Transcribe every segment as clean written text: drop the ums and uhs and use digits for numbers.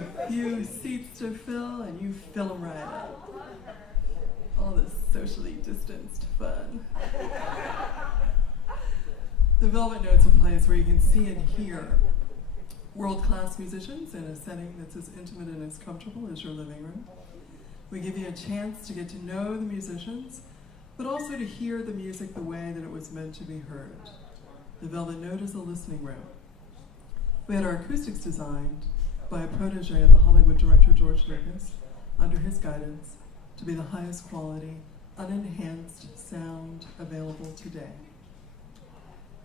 a few seats to fill, and you fill them right up. All this socially distanced fun. The Velvet Note's a place where you can see and hear world-class musicians in a setting that's as intimate and as comfortable as your living room. We give you a chance to get to know the musicians, but also to hear the music the way that it was meant to be heard. The Velvet Note is a listening room. We had our acoustics designed by a protege of the Hollywood director George Lucas, under his guidance, to be the highest quality, unenhanced sound available today.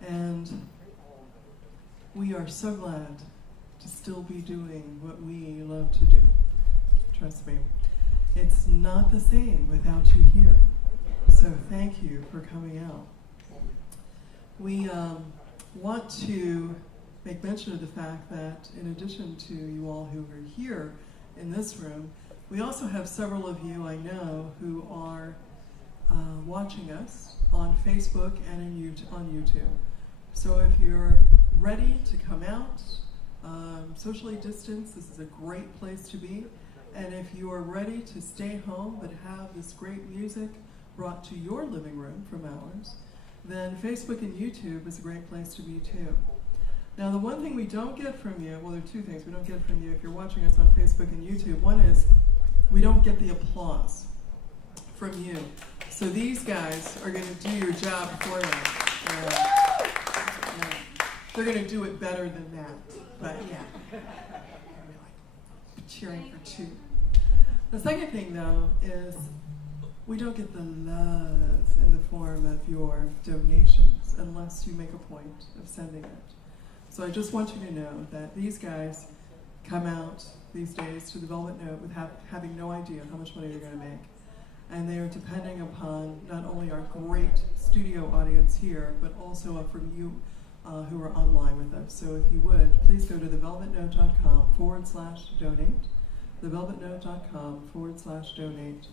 And we are so glad to still be doing what we love to do. Trust me, it's not the same without you here. So thank you for coming out. We want to make mention of the fact that in addition to you all who are here in this room, we also have several of you I know who are watching us on Facebook and on YouTube. So if you're ready to come out, socially distanced, this is a great place to be. And if you are ready to stay home but have this great music brought to your living room from ours, then Facebook and YouTube is a great place to be too. Now the one thing we don't get from you, well there are two things we don't get from you if you're watching us on Facebook and YouTube. One is we don't get the applause from you. So these guys are going to do your job for you. They're going to do it better than that, but yeah. Cheering for two. The second thing though is we don't get the love in the form of your donations unless you make a point of sending it. So I just want you to know that these guys come out these days to the Velvet Note with having no idea how much money they're going to make. And they are depending upon not only our great studio audience here, but also from you who are online with us. So if you would, please go to thevelvetnote.com/donate, thevelvetnote.com/donate,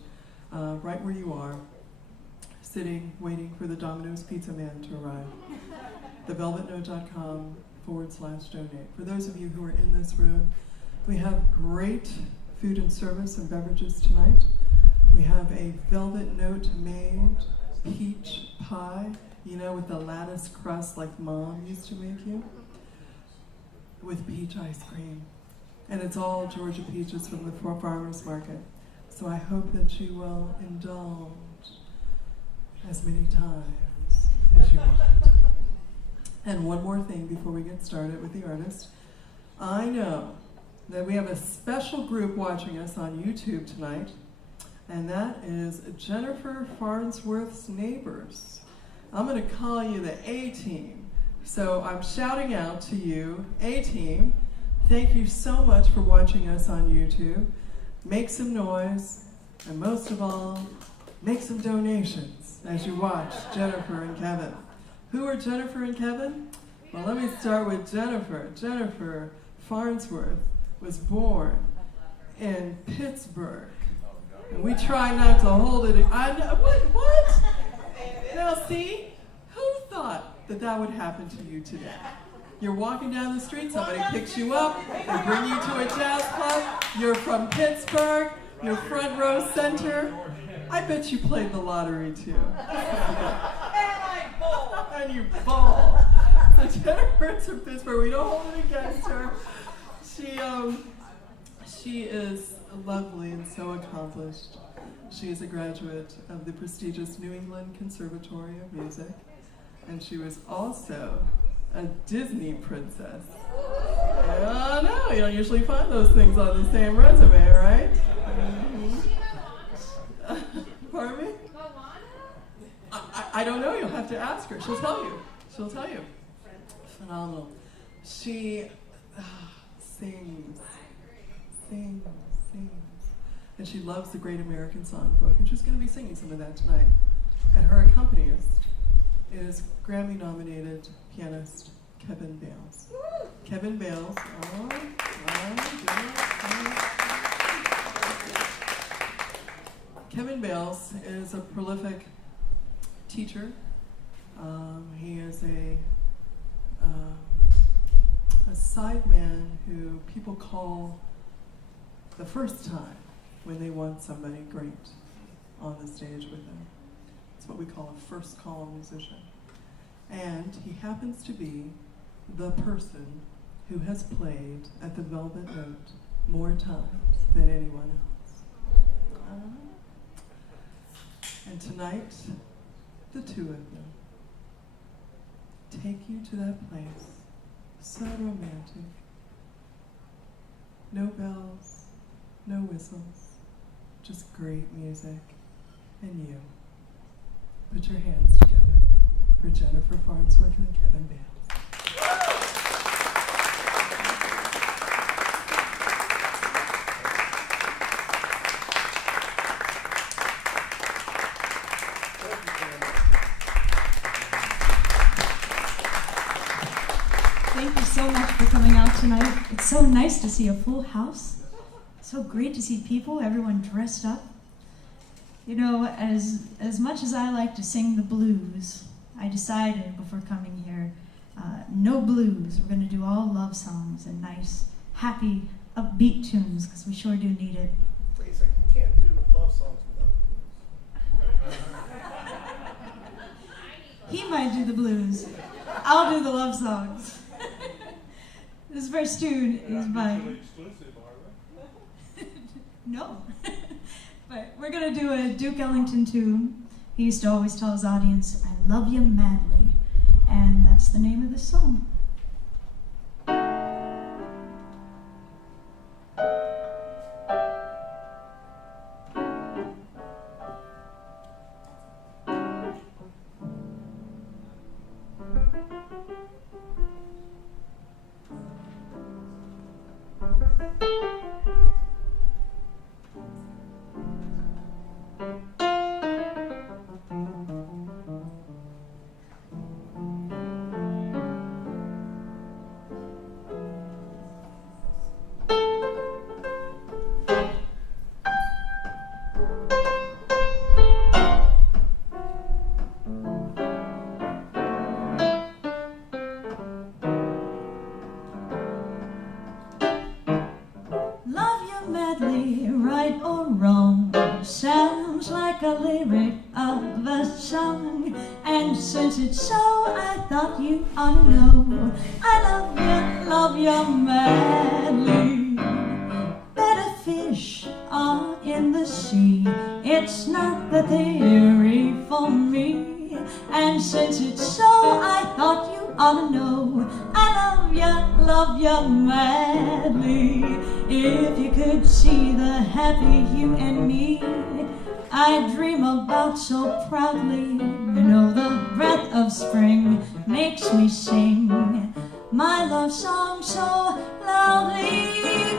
right where you are, sitting, waiting for the Domino's Pizza Man to arrive. thevelvetnote.com/donate. For those of you who are in this room, we have great food and service and beverages tonight. We have a Velvet Note made peach pie, you know, with the lattice crust like Mom used to make you, with peach ice cream. And it's all Georgia peaches from the farmers market. So I hope that you will indulge as many times as you want. And one more thing before we get started with the artist. I know that we have a special group watching us on YouTube tonight, and that is Jennifer Farnsworth's neighbors. I'm going to call you the A-Team. So I'm shouting out to you, A-Team, thank you so much for watching us on YouTube. Make some noise, and most of all, make some donations as you watch Jennifer and Kevin. Who are Jennifer and Kevin? Well, let me start with Jennifer. Jennifer Farnsworth was born in Pittsburgh. And we try not to hold it. What? Now see, who thought that that would happen to you today? You're walking down the street, somebody picks you up, they bring you to a jazz club, you're from Pittsburgh, you're front row center. I bet you played the lottery too. And you ball. So Jennifer's from Pittsburgh. We don't hold it against her. She is lovely and so accomplished. She is a graduate of the prestigious New England Conservatory of Music, and she was also a Disney princess. Oh no, you don't usually find those things on the same resume, right? Mm-hmm. Pardon me? I don't know. You'll have to ask her. She'll tell you. Phenomenal. She sings. And she loves the Great American Songbook. And she's going to be singing some of that tonight. And her accompanist is Grammy-nominated pianist Kevin Bales. Kevin Bales. Kevin Bales is a prolific teacher. He is a sideman who people call the first time when they want somebody great on the stage with them. It's what we call a first call musician. And he happens to be the person who has played at the Velvet Note more times than anyone else. And tonight, the two of them take you to that place, so romantic. No bells, no whistles, just great music, and you. Put your hands together for Jennifer Farnsworth and Kevin Bales. Thank you so much for coming out tonight. It's so nice to see a full house. So great to see people, everyone dressed up. You know, as much as I like to sing the blues, I decided before coming here, no blues. We're going to do all love songs and nice, happy, upbeat tunes, because we sure do need it. Wait a second, you can't do love songs without blues. He might do the blues. I'll do the love songs. This first tune is by... Exclusive, are we? No. But we're going to do a Duke Ellington tune. He used to always tell his audience, I love you madly. And that's the name of the song. Right or wrong, sounds like a lyric of a song. And since it's so, I thought you ought to know I love you madly. Better fish are in the sea, it's not the theory for me. And since it's so, I thought you ought to know I love you madly. If you could see the happy you and me I dream about so proudly. You know the breath of spring makes me sing my love song so loudly.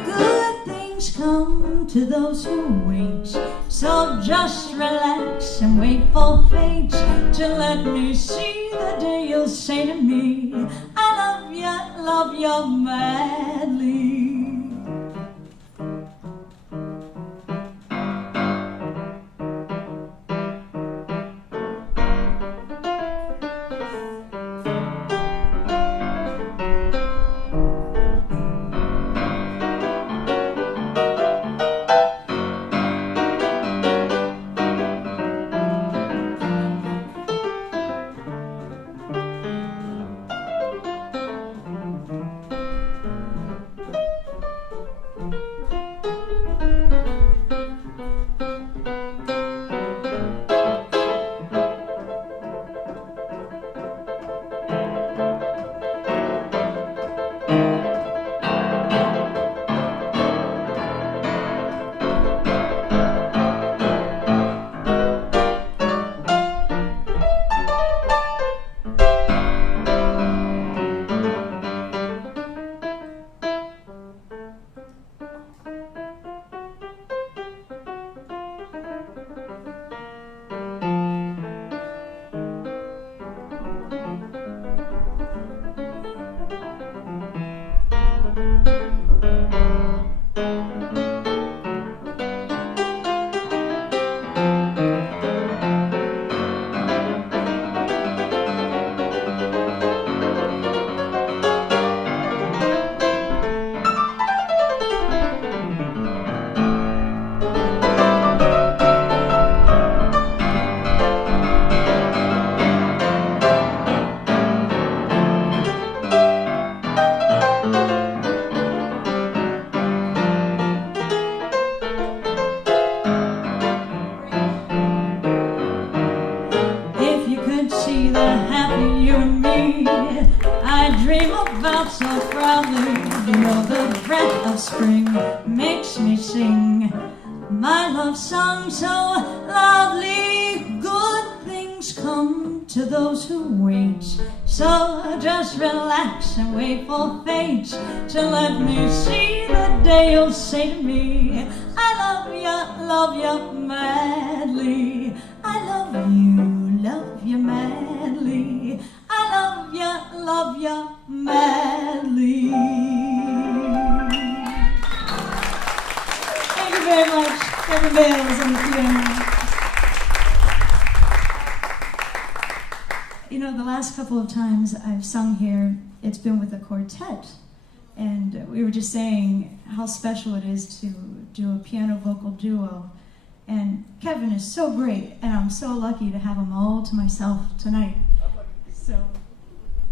Good things come to those who wait, so just relax and wait for fate to let me see the day you'll say to me I love you madly. of spring makes me sing my love song so lovely. Good things come to those who wait, so just relax and wait for fate to let me see the day you'll say to me, I love ya madly. I love you madly. I love ya madly. Thank you very much, Kevin Bales on the piano. You know, the last couple of times I've sung here, it's been with a quartet. And we were just saying how special it is to do a piano-vocal duo. And Kevin is so great, and I'm so lucky to have him all to myself tonight. I'm lucky. So,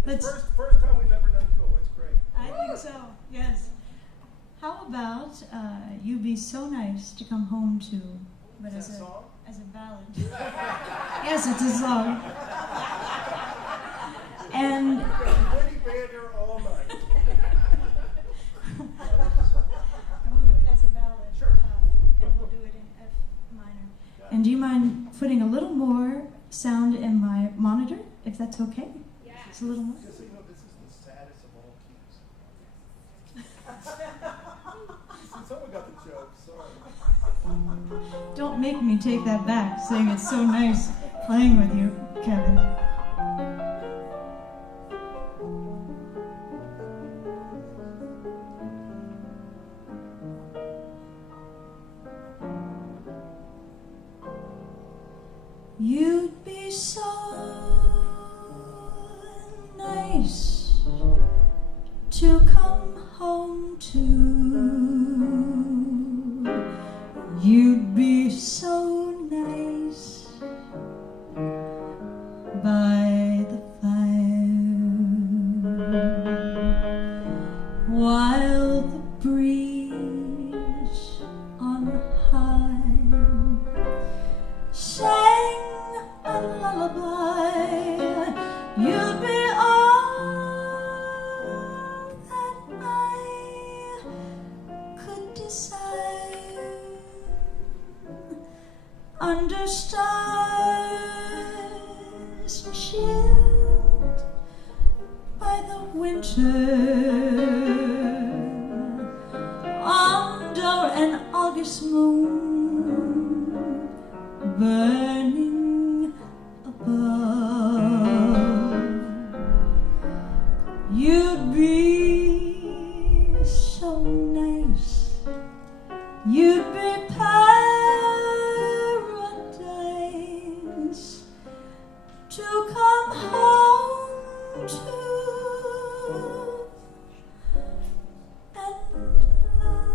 let's... First time we've ever done duo. It's great. I think so, yes. How about You Be So Nice to Come Home To, but Is that a song? As a ballad. Yes, it's a song. And Woody Vander all night. and we'll do it as a ballad. Sure. And we'll do it in F minor. And do you mind putting a little more sound in my monitor, if that's okay? Yeah. Just a little more. Just so you know, this is the saddest of all keys. Someone got the joke. Sorry. Don't make me take that back, saying it's so nice playing with you, Kevin. You'd be so nice to come home to. You'd be so nice by the fire while the breeze on high sang a lullaby. You'd be all that I could desire under stars chilled by the winter, under an August moon burning above. You'd be so nice. You'd be paradise to come home to and love.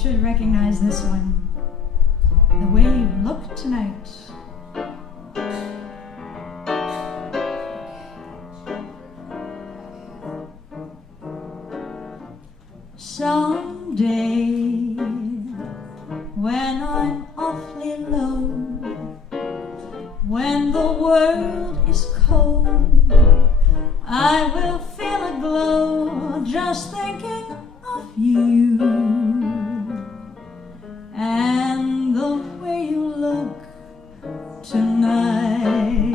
should recognize this one. The Way You Look Tonight. Someday, when I'm awfully low, when the world is cold, I will feel a glow just thinking of you and the way you look tonight.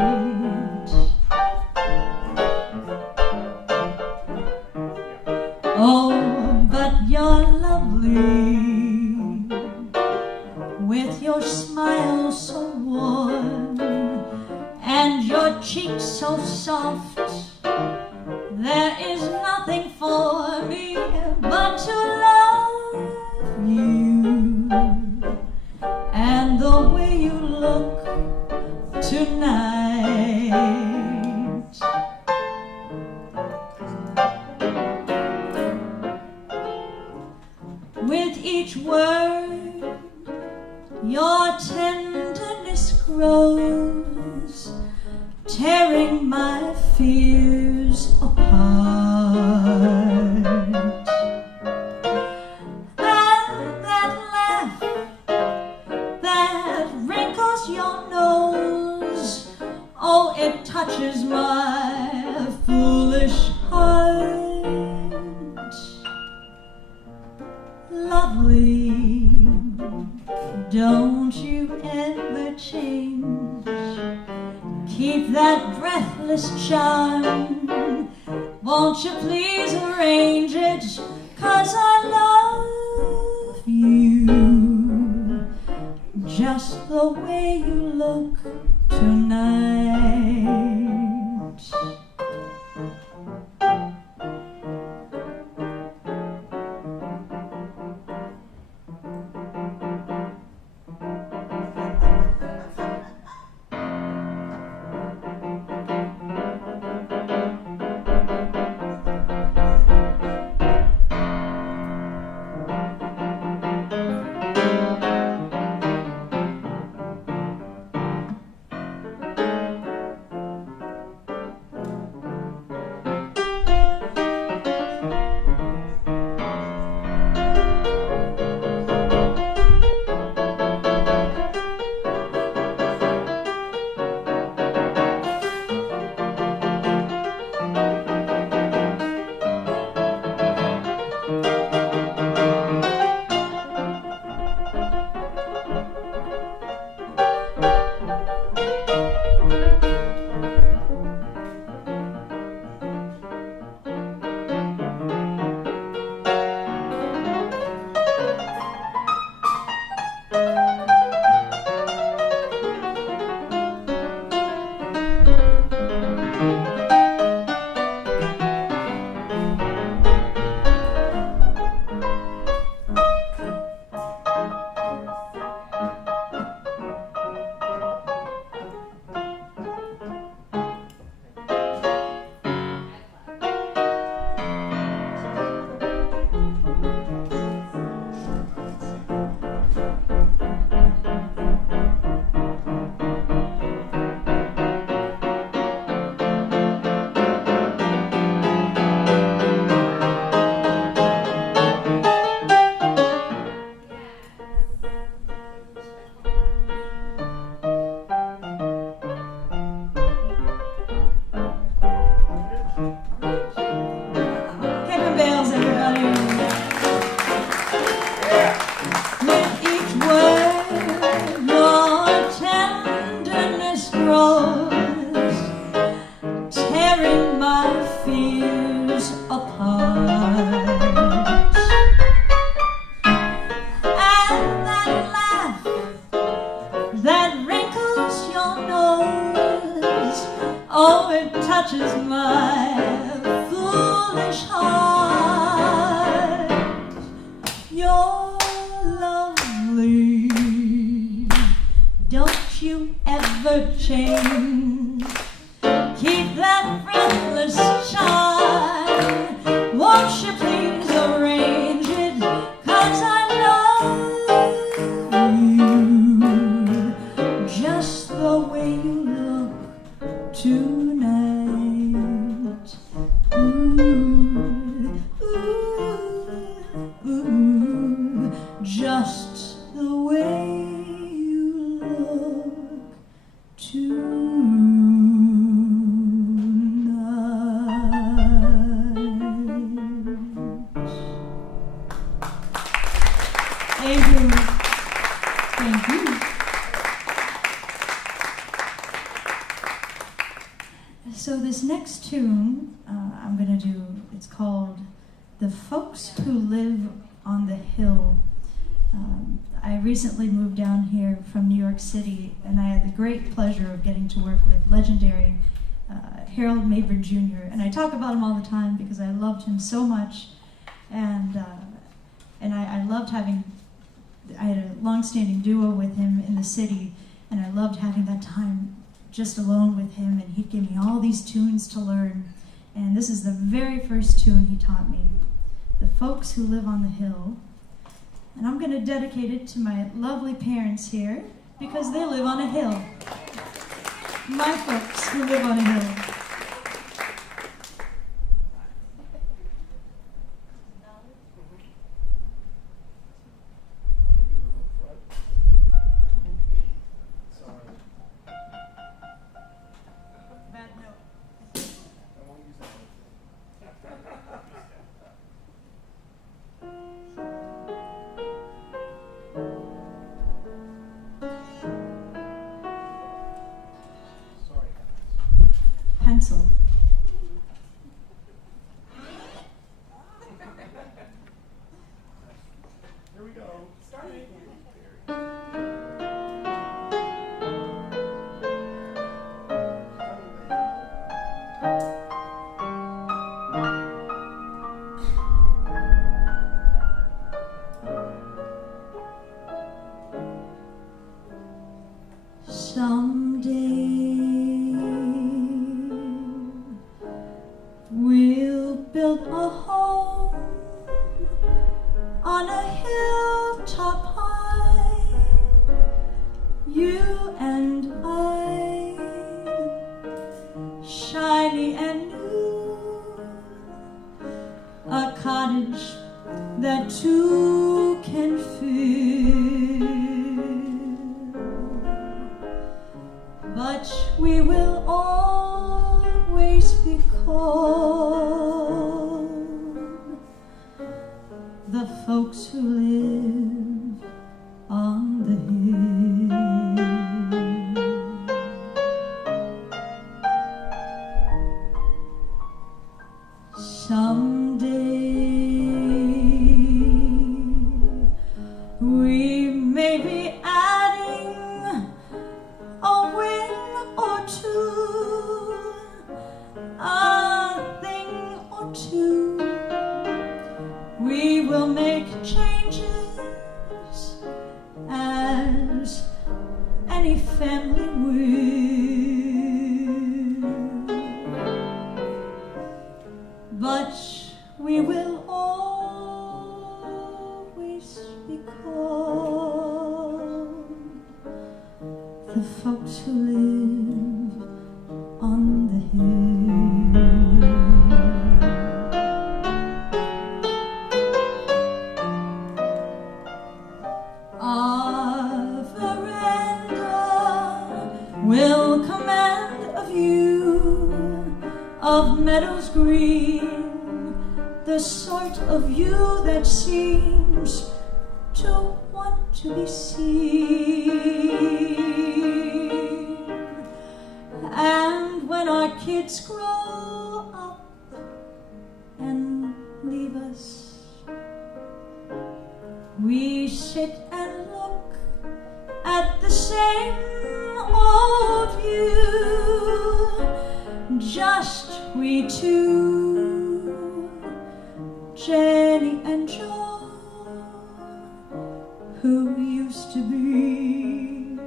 Oh, but you're lovely, with your smile so warm and your cheeks so soft. There is nothing for me but to love you and the way you look tonight. With each word, your tenderness grows, tearing my fears apart. And that laugh that wrinkles your nose, oh, it touches my foolish heart. Lovely, don't you ever change. Keep that breathless charm. Won't you please arrange it? 'Cause I love you just the way you look tonight. Bales, everybody. With each word, your tenderness grows, tearing my fears apart. And that laugh that wrinkles your nose, oh, it touches my foolish heart. You're lovely, don't you ever change. Keep that breathless charm. Won't you please arrange it? 'Cause I love song I'm going to do. It's called The Folks Who Live on the Hill. I recently moved down here from New York City, and I had the great pleasure of getting to work with legendary Harold Mabry Jr. And I talk about him all the time because I loved him so much, and I loved having. I had a long-standing duo with him in the city, and I loved having that time just alone with him, and he'd give me all these tunes to learn. And this is the very first tune he taught me, The Folks Who Live on the Hill. And I'm going to dedicate it to my lovely parents here, because they live on a hill. My folks who live on a hill. Pencil. Here we go. Start it. We'll build a home on a hilltop high, you and I, shiny and new, a cottage that two can fill, but we will always be called the folks who live on the hill. Someday we may be adding a wing or two, a thing or two. We will make changes as any family will, but we will always be called the folks who live on the hill. Our veranda will command a view of meadows green, the sort of view that seems to want to be seen. And when our kids grow up and leave us, we sit and look at the same old view, just we two, Jenny and Joe, who used to be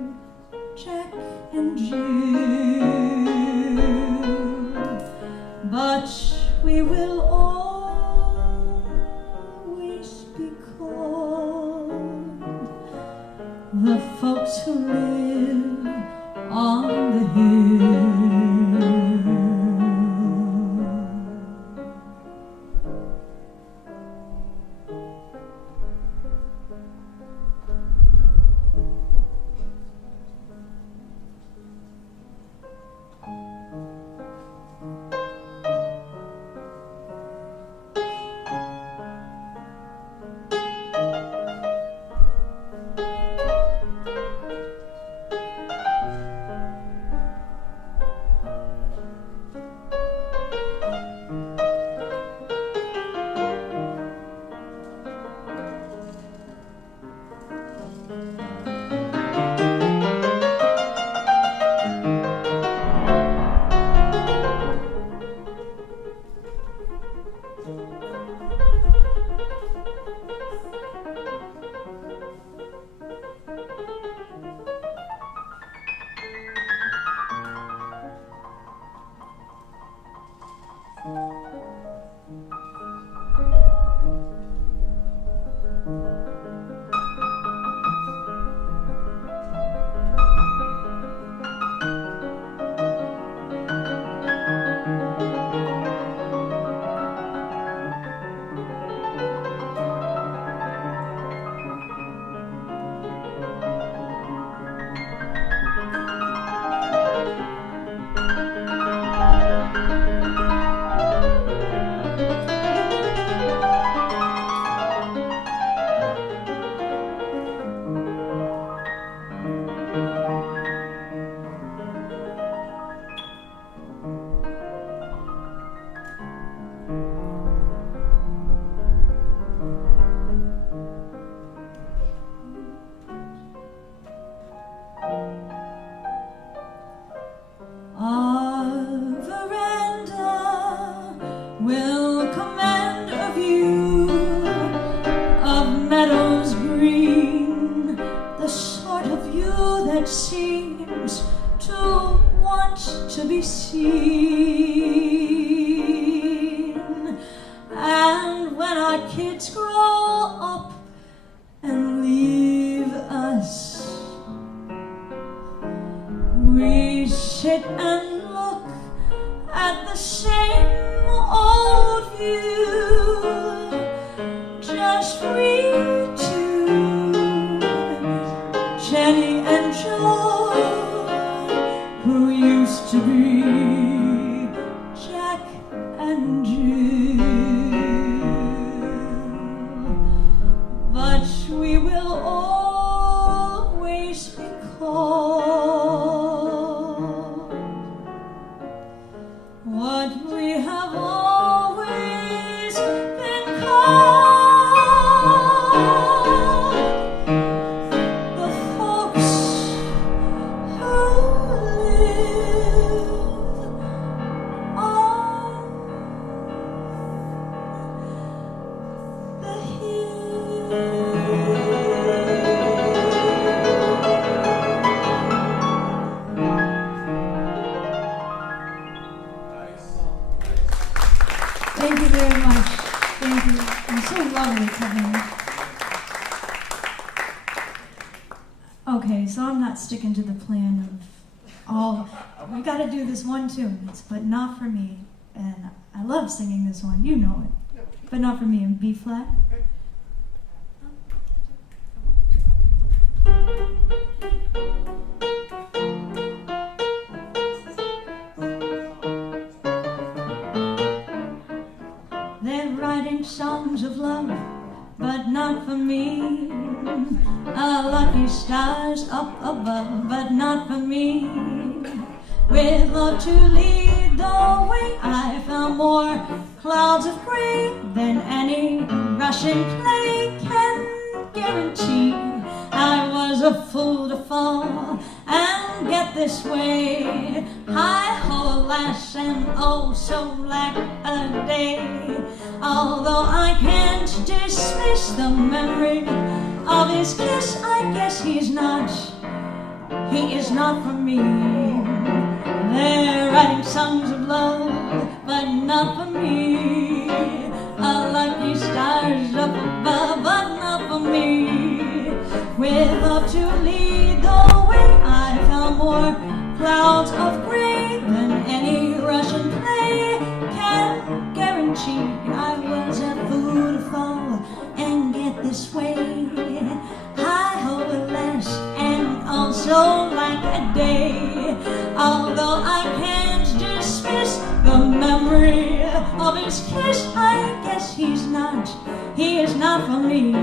Jack and Jill, but we will always be called the folks who live on the hill. Thank you very much. Thank you. It's so lovely coming. Okay, so I'm not sticking to the plan of, we got to do this one tune, but not for me. And I love singing this one, you know it, but not for me in B flat. They're writing songs of love, but not for me. Lucky stars up above, but not for me. With love to lead the way, I found more clouds of gray than any Russian play can guarantee. I was a fool to fall and get this way. Hi-ho, alas, and oh, so lack a day. Although I can't dismiss the memory of his kiss, I guess he is not for me. They're writing songs of love, but not for me. Lucky stars up above, but not for me. With love to lead the way, I found more clouds of gray than any Russian play can guarantee. I was a fool to fall and get this way. Hi-ho, alas, and also like a day. Although I can't dismiss the memory of his kiss, I guess he is not for me.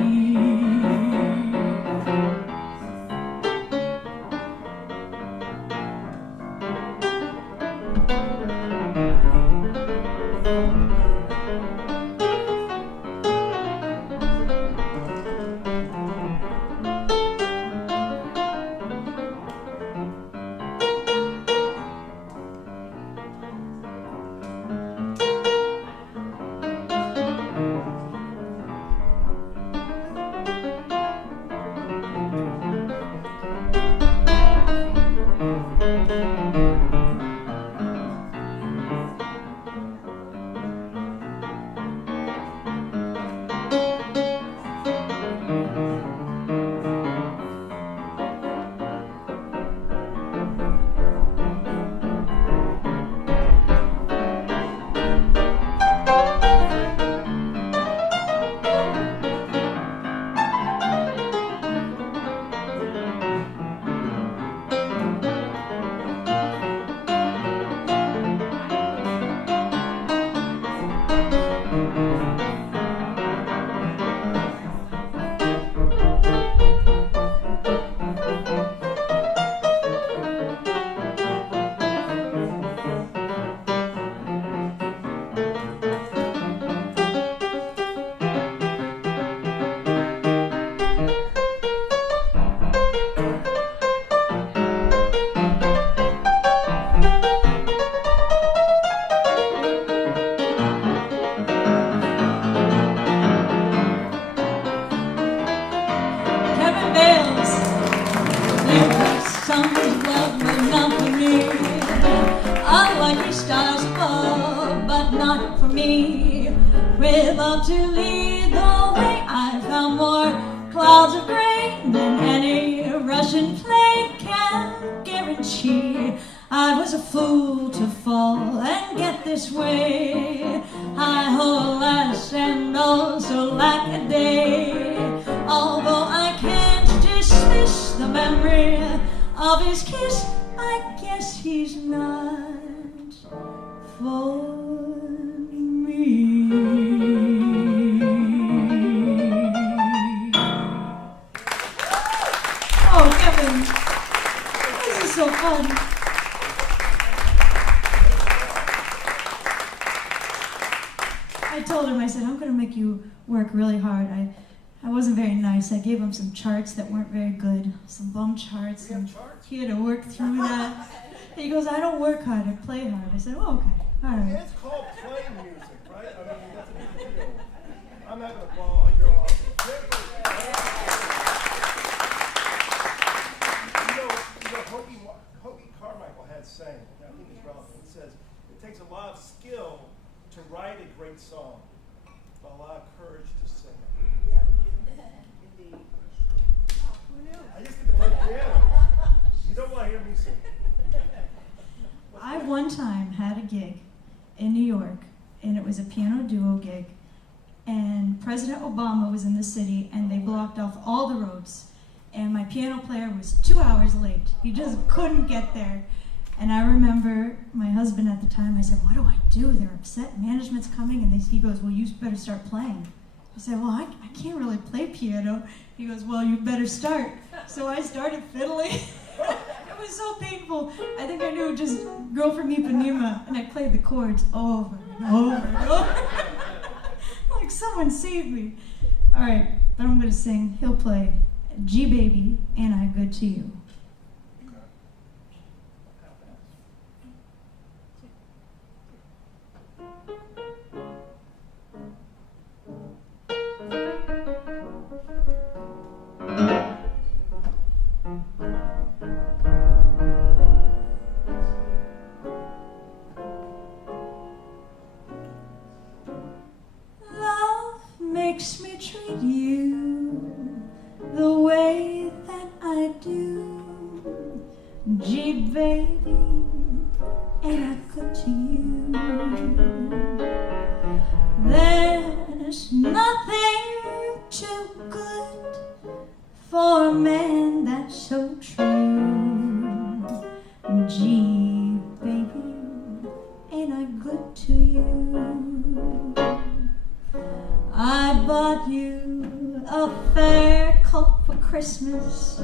not for me. With love to lead the way, I found more clouds of gray than any Russian plane can guarantee. I was a fool to fall and get this way. I hold alas and also lack a day. Although I can't dismiss the memory of his kiss, I guess he's not for me. Oh, Kevin, this is so fun. I told him, I said, I'm going to make you work really hard. I wasn't very nice. I gave him some charts that weren't very good, some bum charts, and he had to work through that. He goes, I don't work hard, I play hard. I said, oh, okay, all right. It's called playing music, right? I mean, that's a big deal. I'm having a ball, you're awesome. Hoagie Carmichael had saying, I think it's relevant, it says, it takes a lot of skill to write a great song, but a lot of courage to sing it. Indeed. I just get to play piano. You don't want to hear me sing. I one time had a gig in New York, and it was a piano duo gig, and President Obama was in the city, and they blocked off all the roads, and my piano player was 2 hours late. He just couldn't get there. And I remember my husband at the time, I said, what do I do? They're upset, management's coming, and he goes, well, you better start playing. I said, well, I can't really play piano. He goes, well, you better start. So I started fiddling. It was so painful. I think I knew just Girl from Ipanema, and I played the chords over and over and over. Like someone saved me. All right, but I'm going to sing. He'll play G Baby, Ain't I Good to You? Makes me treat you the way that I do. Gee, baby, ain't I good to you? There's nothing too good for a man that's so true. Gee, baby, ain't I good to you? I bought you a fair coat for Christmas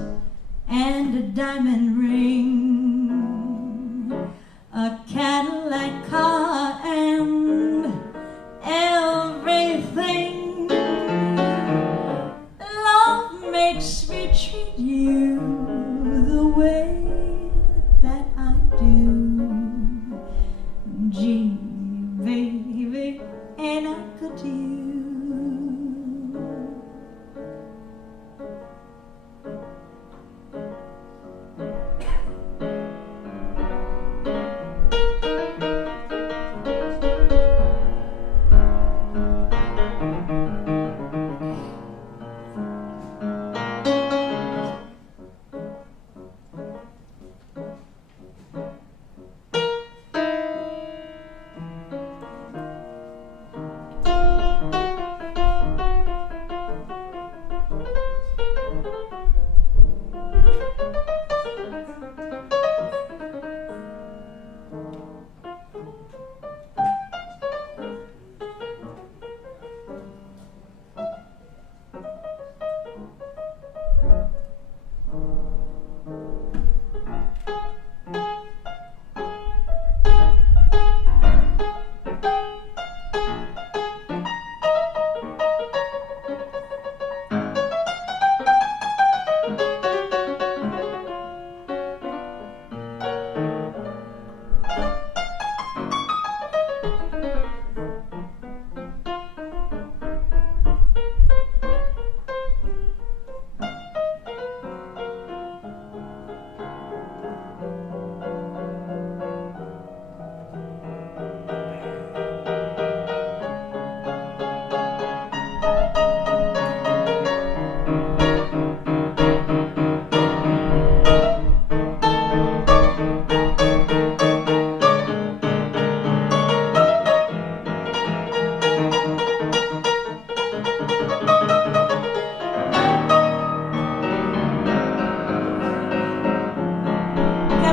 and a diamond ring, a Cadillac car and everything. Love makes me treat you the way that I do. Gee, baby, ain't I good to you?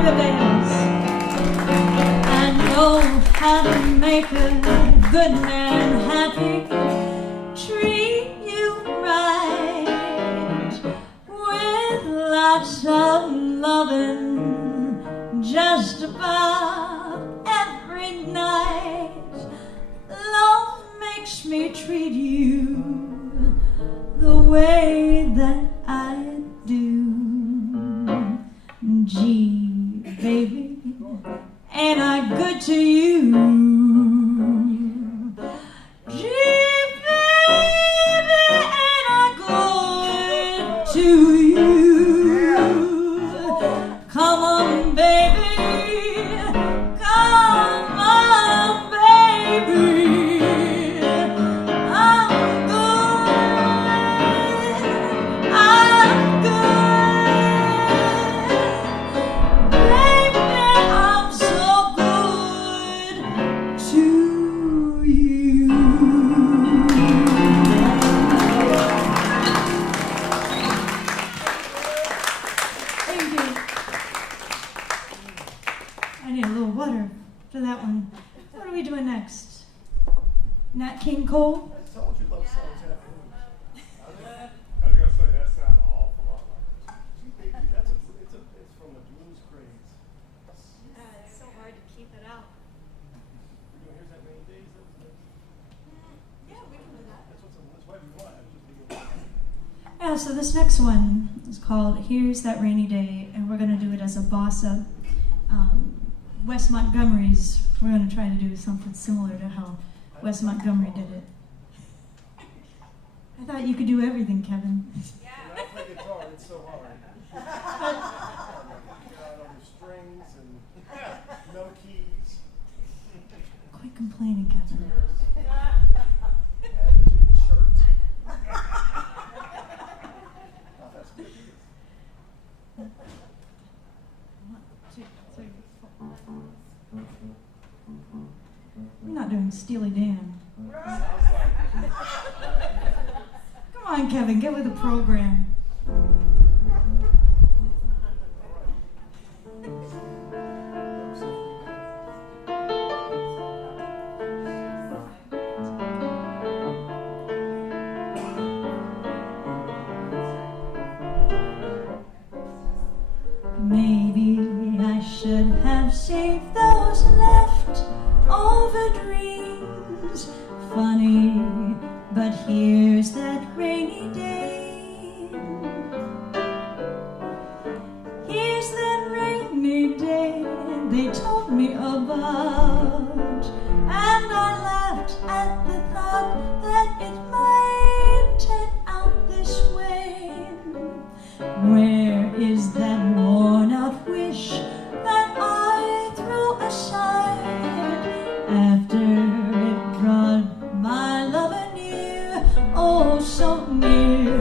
the Bales. I know how to make a good man happy, treat you right, with lots of loving just about every night. Love makes me treat you the way that I do. Gee, baby, ain't I good to you? Gee, baby, ain't I good to you? Come on, baby, come on, baby. I'm good, I'm good. Baby, I'm so good to you. Thank you. I need a little water for that one. What are we doing next? Nat King Cole? I told you love songs have moves. I was gonna say that sounds an awful lot like It's from the blues craze. It's so hard to keep it out. Here's that rainy days. Yeah, we can do that. That's why we want it. Yeah, so this next one is called Here's That Rainy Day, and we're going to do it as a bossa. Wes Montgomery's, we're going to try to do something similar to how Wes Montgomery did it. I thought you could do everything, Kevin. When I play guitar, it's so hard. On the strings and no keys. Quit complaining, Kevin. Attitude shirts. Oh, that's good. One, two, three, four. I'm not doing Steely Dan. Come on, Kevin, get with the program. Maybe I should have saved those leftover dreams. Funny, but here's that rainy day. Here's that rainy day they told me about, and I laughed at the thought that it might turn out this way. Where is that worn out wish that I threw aside after it brought my lover near, oh so near?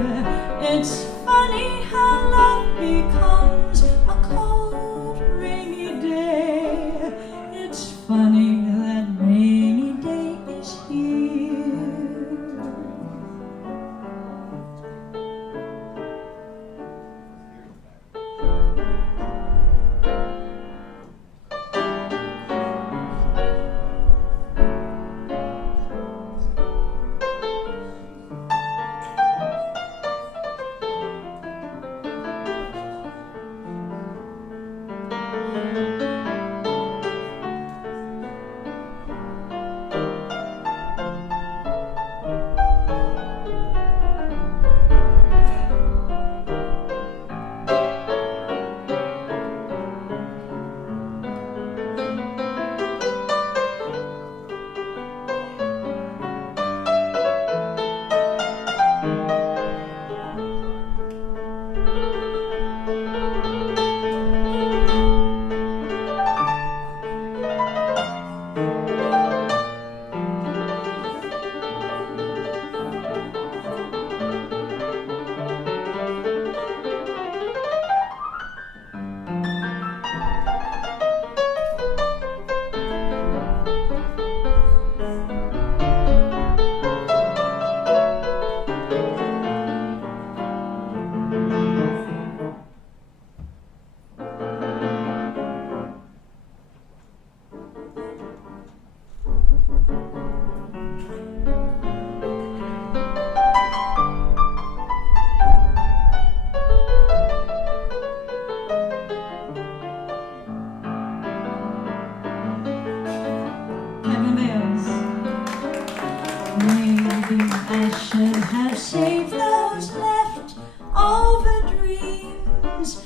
Maybe I should have saved those leftover dreams.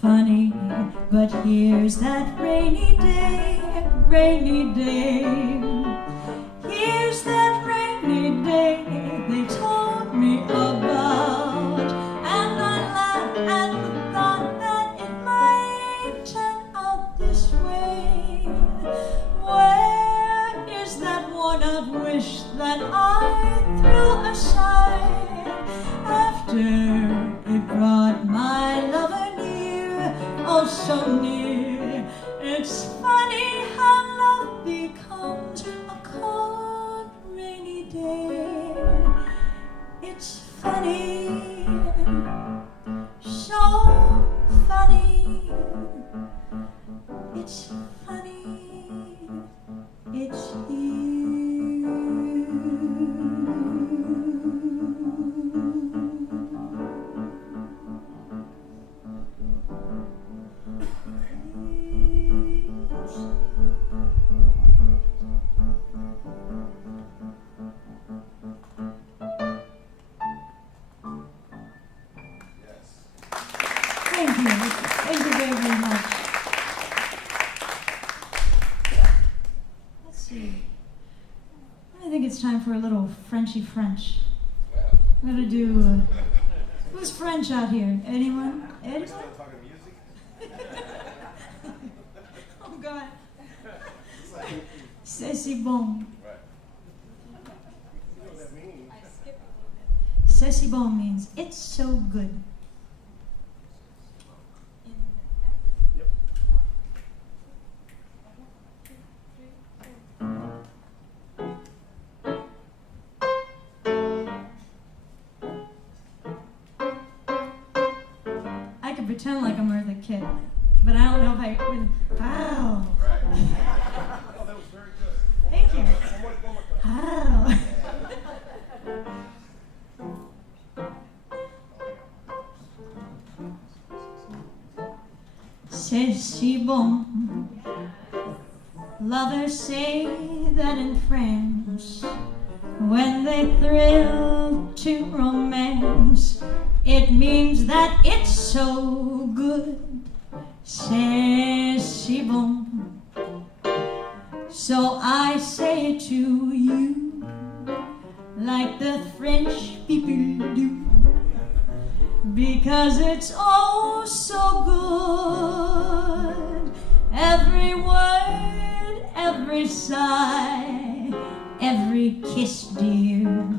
Funny, but here's that rainy day, rainy day. Here's that rainy day they told me about. And I laughed at the thought that it might turn out this way. Where is that worn-out wish that I threw aside after it brought my lover near, oh so near? It's funny how love becomes a cold rainy day. It's funny, so funny. It's funny, it's you. Thank you. Thank you very, very much. Let's see. I think it's time for a little Frenchy French. I'm gonna do. Who's French out here? Anyone? Anyone? talking music? Oh God. C'est si bon. You know what that means? C'est si bon means it's so good. Yep. I could pretend like I'm Eartha Kitt, but I don't know if I would. Wow. Oh, that was very good. Thank you. One more time. Wow. C'est si bon. Lovers say that in France, when they thrill to romance, it means that it's so good. C'est si bon. So I say to you, like the French people do, because it's oh so good. Every word, every sigh, every kiss, dear,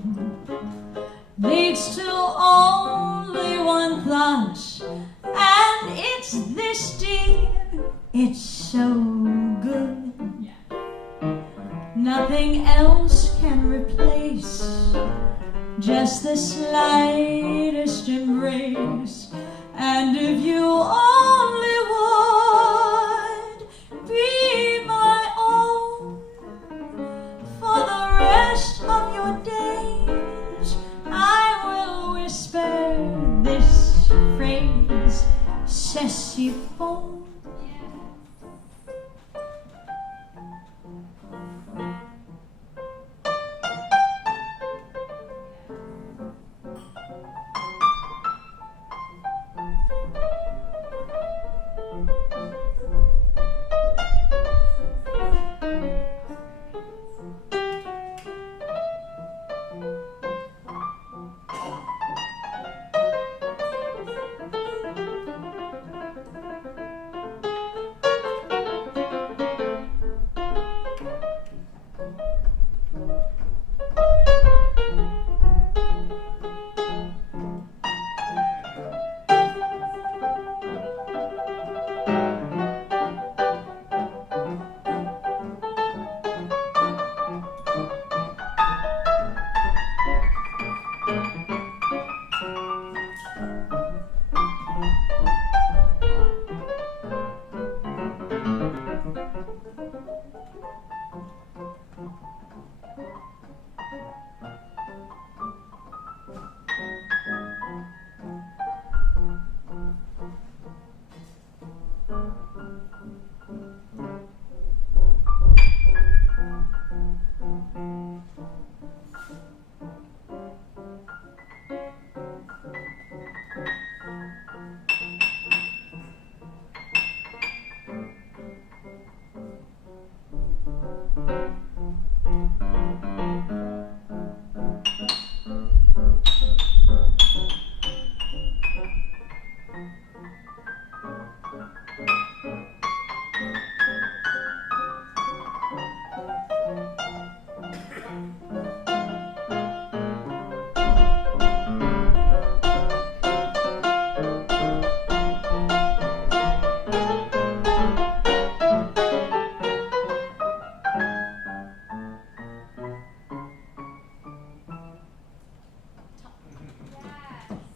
leads to only one thought, and it's this, dear. It's so good. Nothing else can replace just the slightest embrace. And if you only would be my own for the rest of your days, I will whisper this phrase, c'est si bon.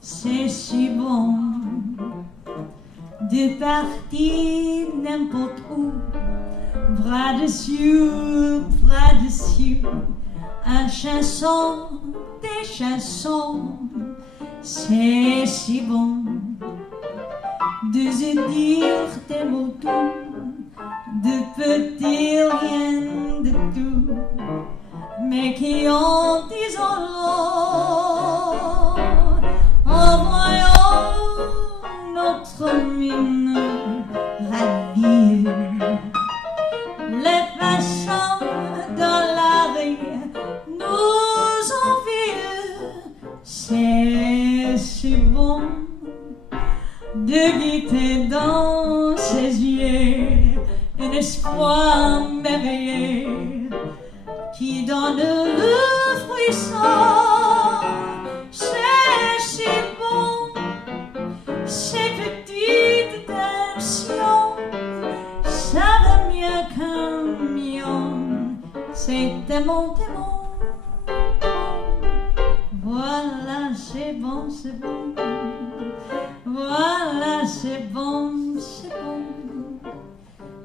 c'est si bon de partir n'importe où, bras dessus, un chanson, des chansons, c'est si bon de se dire des mots doux, de petits rien de tout, mais qui en disent long en voyant notre mine ravie. Les passants dans la rue nous envient, c'est si bon de guetter dans ses yeux un espoir merveilleux qui donne le frisson. C'est si bon, ces petites tensions, ça va mieux qu'un million. C'est tellement, tellement bon. Voilà, c'est bon, c'est bon. Voilà, c'est bon, c'est bon.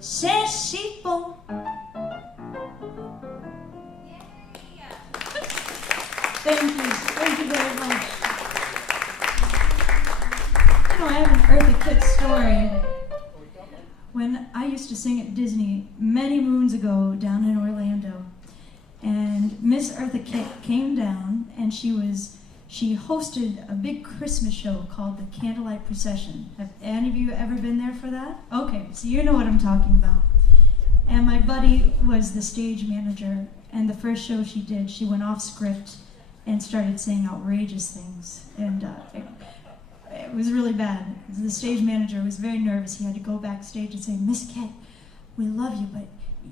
C'est si bon. Thank you very much. You know, I have an Eartha Kitt story. When I used to sing at Disney many moons ago down in Orlando, and Miss Eartha Kitt came down and she hosted a big Christmas show called the Candlelight Procession. Have any of you ever been there for that? Okay, so you know what I'm talking about. And my buddy was the stage manager, and the first show she did, she went off script and started saying outrageous things. And it was really bad. The stage manager was very nervous. He had to go backstage and say, Miss Kitt, we love you, but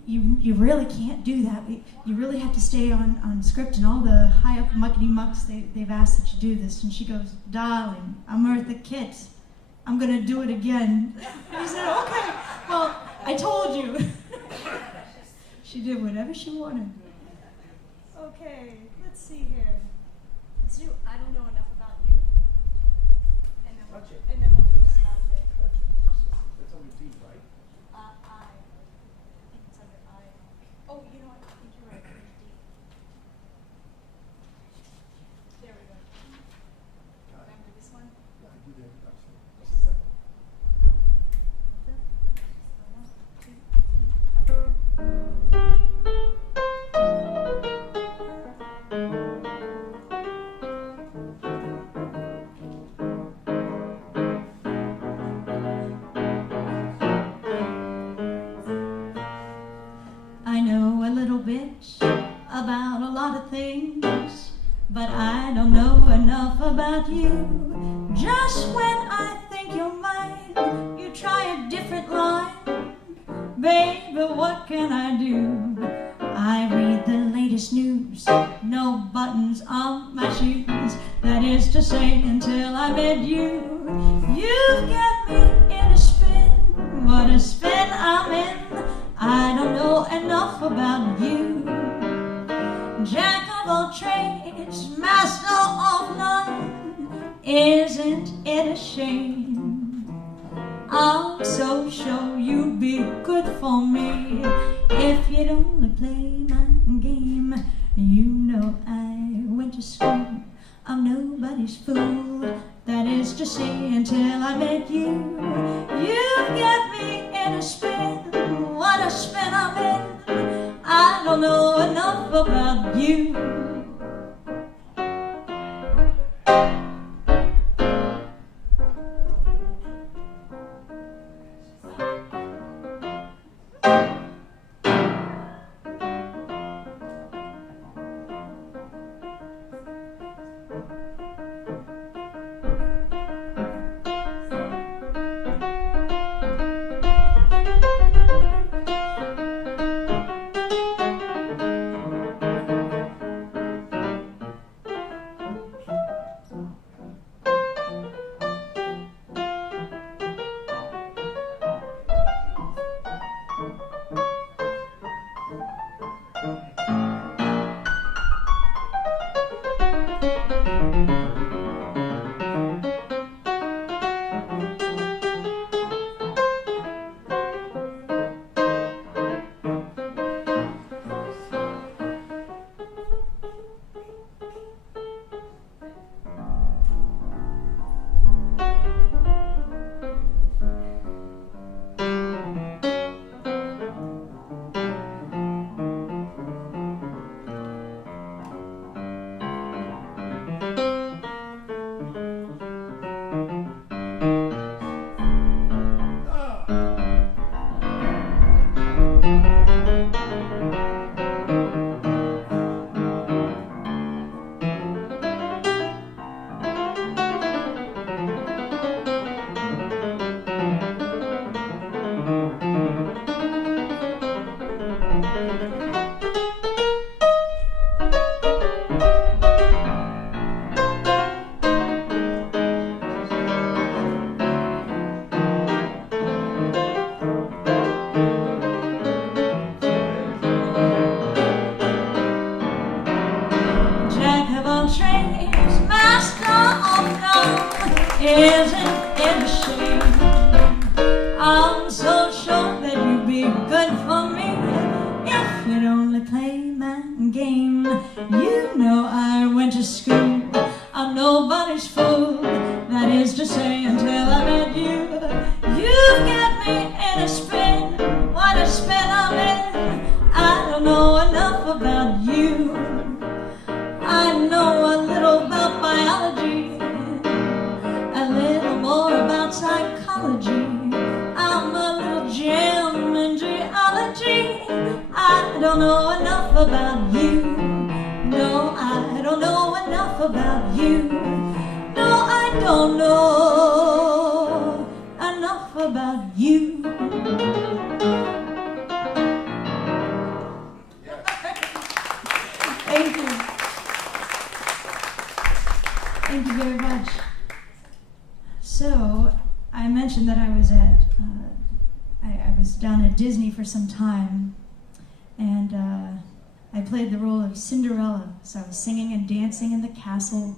you really can't do that. You really have to stay on script, and all the high up muckety mucks, they've asked that you do this. And she goes, darling, I'm Eartha Kitt. I'm gonna do it again. And he said, okay, well, I told you. She did whatever she wanted. Okay, let's see here. Let's do I Don't Know Enough About You. And then Touch it. and then we'll do a stop there. That's under D, right? I think it's under I. Oh, you know what? I think you're right. Under D. There we go. Remember this one? Yeah, I do the introduction. This is simple. I know a little bit about a lot of things, but I don't know enough about you. Just when I think you're mine, you try a different line. Baby, what can I do? I read the latest news, no buttons on my shoes. That is to say, until I met you. You've got me in a spin, what a spin I'm in. I don't know enough about you. Jack of all trades, master of none. Isn't it a shame? I'm so sure you'd be good for me if you'd only play my game. You know I went to school, I'm nobody's fool. That is to say, until I met you. You've got me in a spin, what a spin I'm in. I don't know enough about you. Jack of all trades, master of none, isn't it a shame? I'm so sure that you'd be good for me if you'd only play my game. You know I went to school, I'm nobody's fool, that is to say until I met you. You get me in a spin, what a spin I'm in. I don't know enough about you. I know a little about biology, a little more about psychology. I'm a little gem in geology. I don't know enough about you. No, I don't know enough about you. No, I don't know enough about you. Thank you. Thank you very much. So, I mentioned that I was I was down at Disney for some time, and I played the role of Cinderella. So I was singing and dancing in the castle,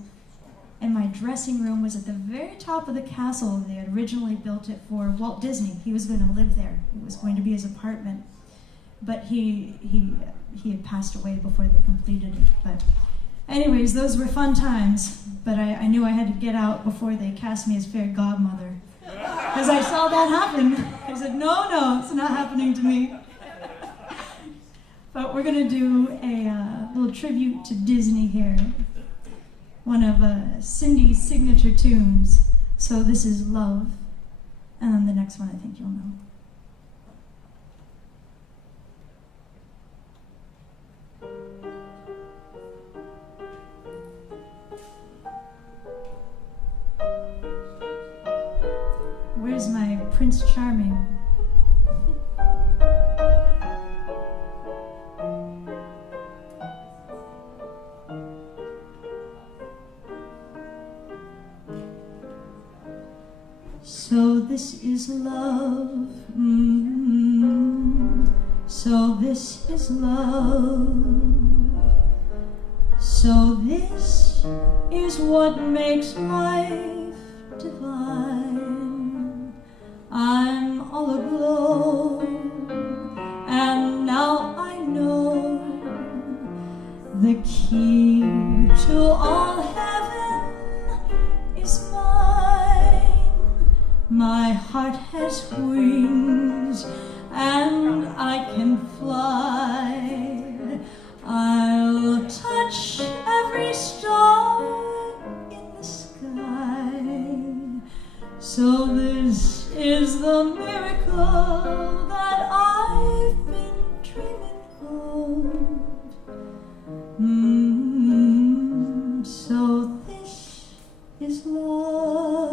and my dressing room was at the very top of the castle. They had originally built it for Walt Disney. He was going to live there. It was going to be his apartment, but he had passed away before they completed it. But anyways, those were fun times, but I knew I had to get out before they cast me as fairy godmother. Because I saw that happen. I said, no, it's not happening to me. But we're going to do a little tribute to Disney here. One of Cindy's signature tunes. So this is Love. And then the next one I think you'll know. Where's my Prince Charming? So this is love. So this is love. So this is what makes life divine. I'm all aglow, and now I know the key to all heaven is mine. My heart has wings, and I can fly. I'll touch every star in the sky. So this is the miracle that I've been dreaming of. So this is love.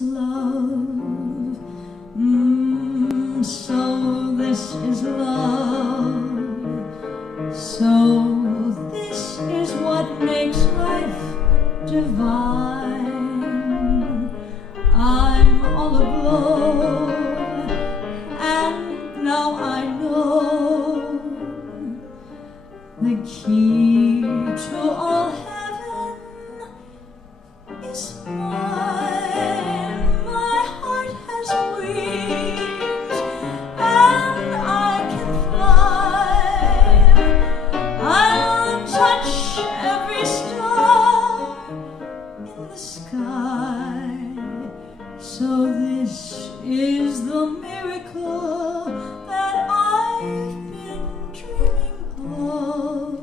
is love. So this is love. So this is what makes life divine. I'm all aglow, and now I know the key to all heaven is mine. My heart has wings, and I can fly. I'll touch every star in the sky. So this is the miracle that I've been dreaming of.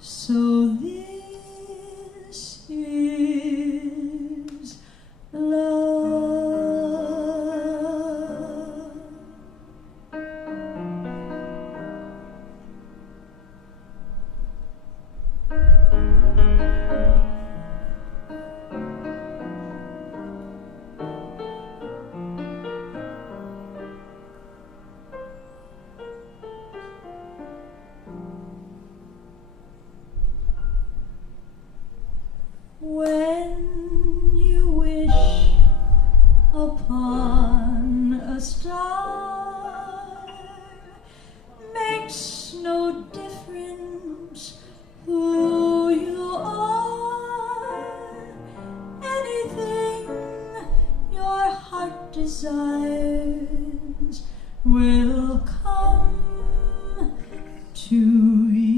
So this is love. When you wish upon a star, makes no difference who you are. Anything your heart desires will come to you.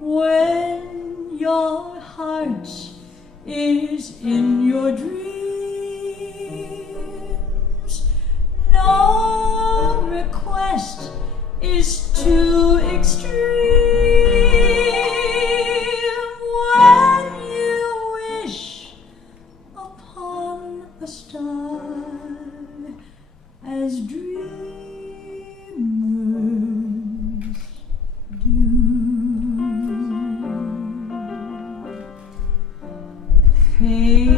When your heart is in your dreams, no request is too extreme. When you wish upon a star, as dreamers do. Fate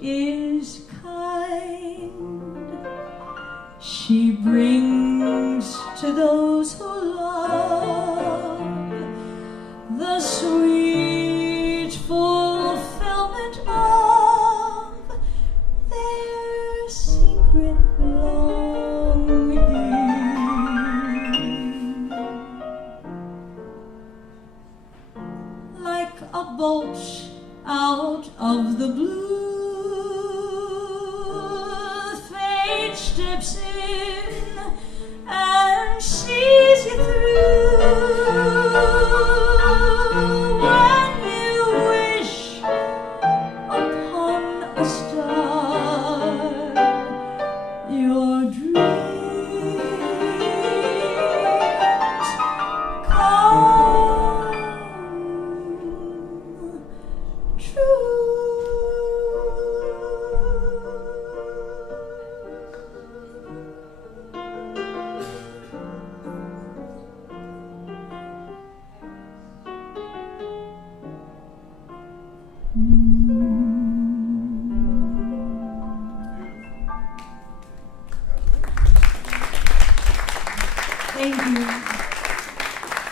is kind. She brings to those who love the sweet fulfillment of their secret longing. Like a bolt out of the blue, fate steps in and sees you through. When you wish upon a star, your dreams come true. Thank you.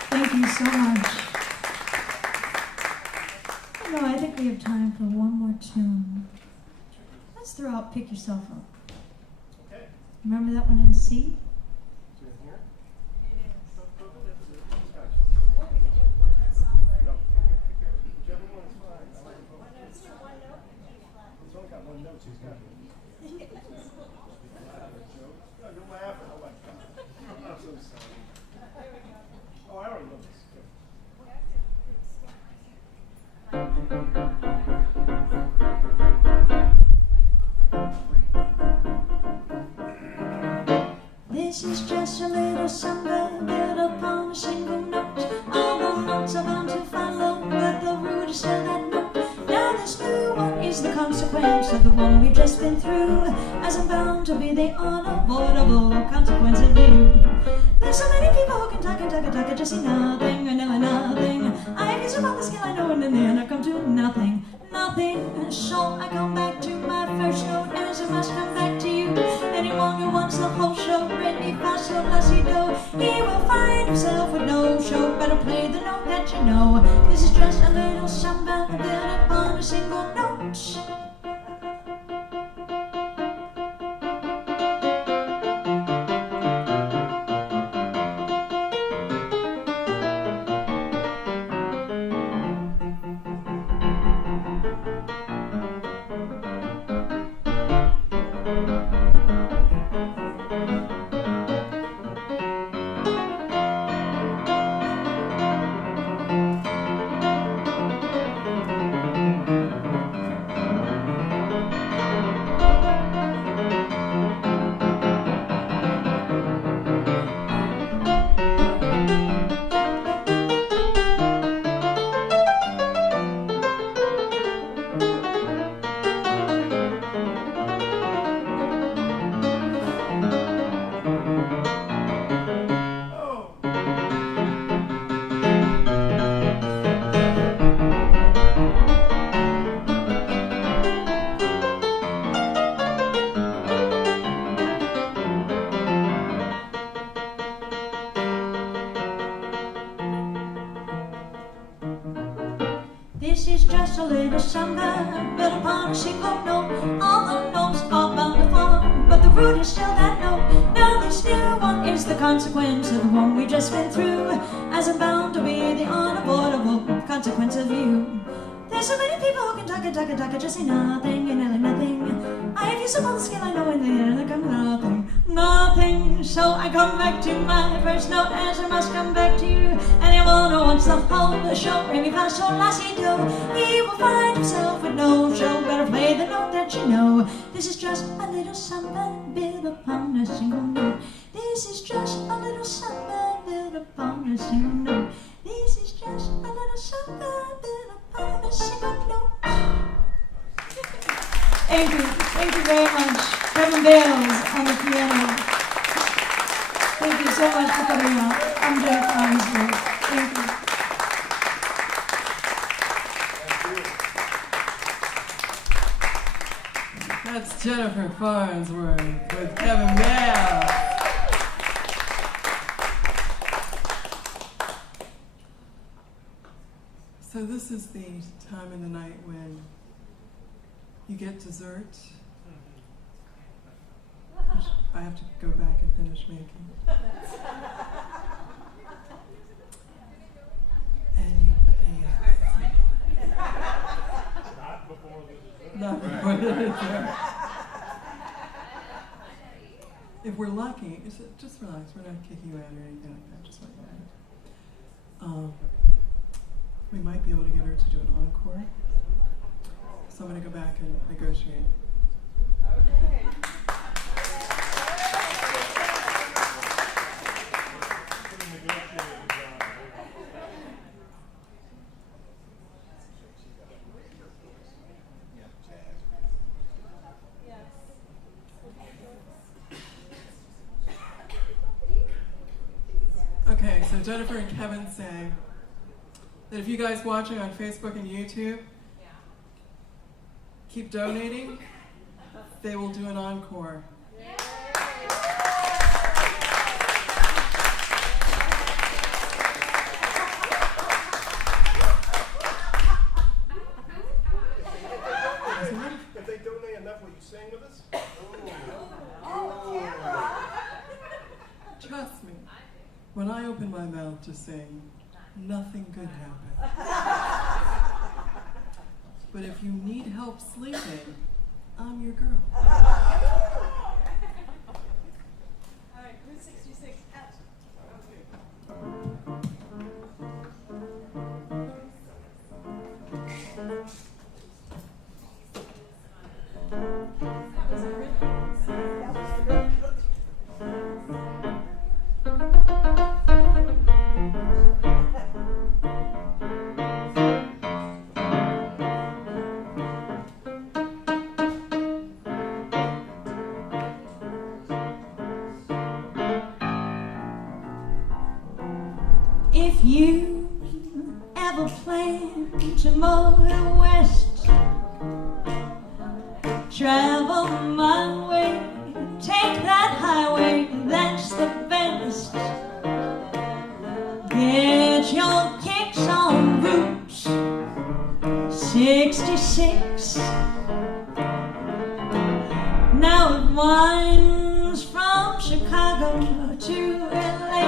Thank you so much. No, I think we have time for one more tune. Let's throw out Pick Yourself Up. Okay. Remember that one in C? Is it here? Or we could do one note song, or No, whichever one is fine. I like both. let's do one note, E flat. It's only got one note, so it's got it. No, you're laughing. Oh my God. I'm so sorry. Oh, I already know this. Good. This is just a little samba built upon a single note. All the notes are bound to follow, but the root is still that note. Now this new one is the consequence of the one we've just been through, as I'm bound to be the unavoidable consequence of you. There's so many people who can talk and talk and talk and just say nothing or nearly nothing. I've used up all the skill I know and in the end I've come to nothing, nothing. So I come back to my first note as I must come back to you. Anyone who wants the whole show, ready, fast, so lassie do. He will find himself with no show. Better play the note that you know. This is just a little samba built upon a single note. This is just a little samba built upon a single note. All the notes are bound to fall, but the root is still that note. Now this new one is the consequence of the one we just went through, as I'm bound to be the unavoidable consequence of you. There's so many people who can talk and talk and talk and just say nothing and nearly nothing. I have used up all the skill I know in the end I come nothing, nothing. So I come back to my first note as I must come back to you. Anyone who wants the whole show, ring me fast, so lassie do. He will find himself with no show. Better play the note that you know. This is just a little samba built upon a single note. This is just a little samba built upon a single note. This is just a little samba built upon a single note. Thank you very much. Kevin Bales on the piano. Thank you so much for coming out. I'm Jeff Farnsworth. Thank you. That's Jennifer Farnsworth with Kevin Bales. So this is the time in the night when you get dessert. I have to go back and finish making. And you pay us. Not before the dessert. Not before the dessert. If we're lucky, just relax. We're not kicking you out or anything like that. Just like that. We might be able to get her to do an encore. So I'm going to go back and negotiate. Okay. Okay, so Jennifer and Kevin say that if you guys watching on Facebook and YouTube keep donating, they will do an encore. If they donate enough, will you sing with us? Trust me, when I open my mouth to sing, nothing good happens. But if you need help sleeping, I'm your girl. All right, Route 66 out. That was a rhythm. That was the rhythm. you ever plan to motor west? Travel my way, take that highway, that's the best. Get your kicks on Route 66. Now it winds from Chicago to LA,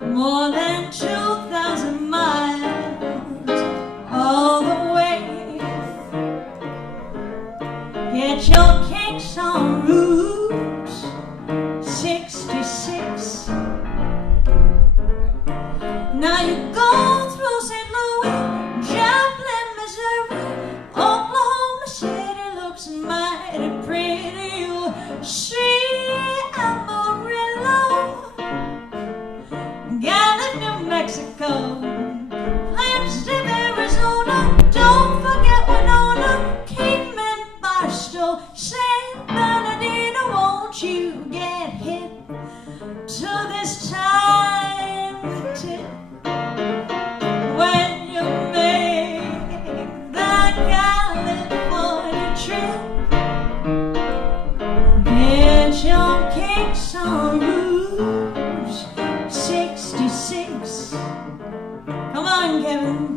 more than 2,000 miles all the way. Get your kicks on Route 66. Now you go through St. Louis, Joplin, Missouri, Oklahoma City looks mighty pretty. You'll see Amarillo, Gallup, New Mexico, Flagstaff, Arizona. Don't forget Winona, Kingman, Barstow, San Bernardino. Won't you get hip to this time tip when you make that California trip? Get your kicks on Route 66. Come on, Kevin.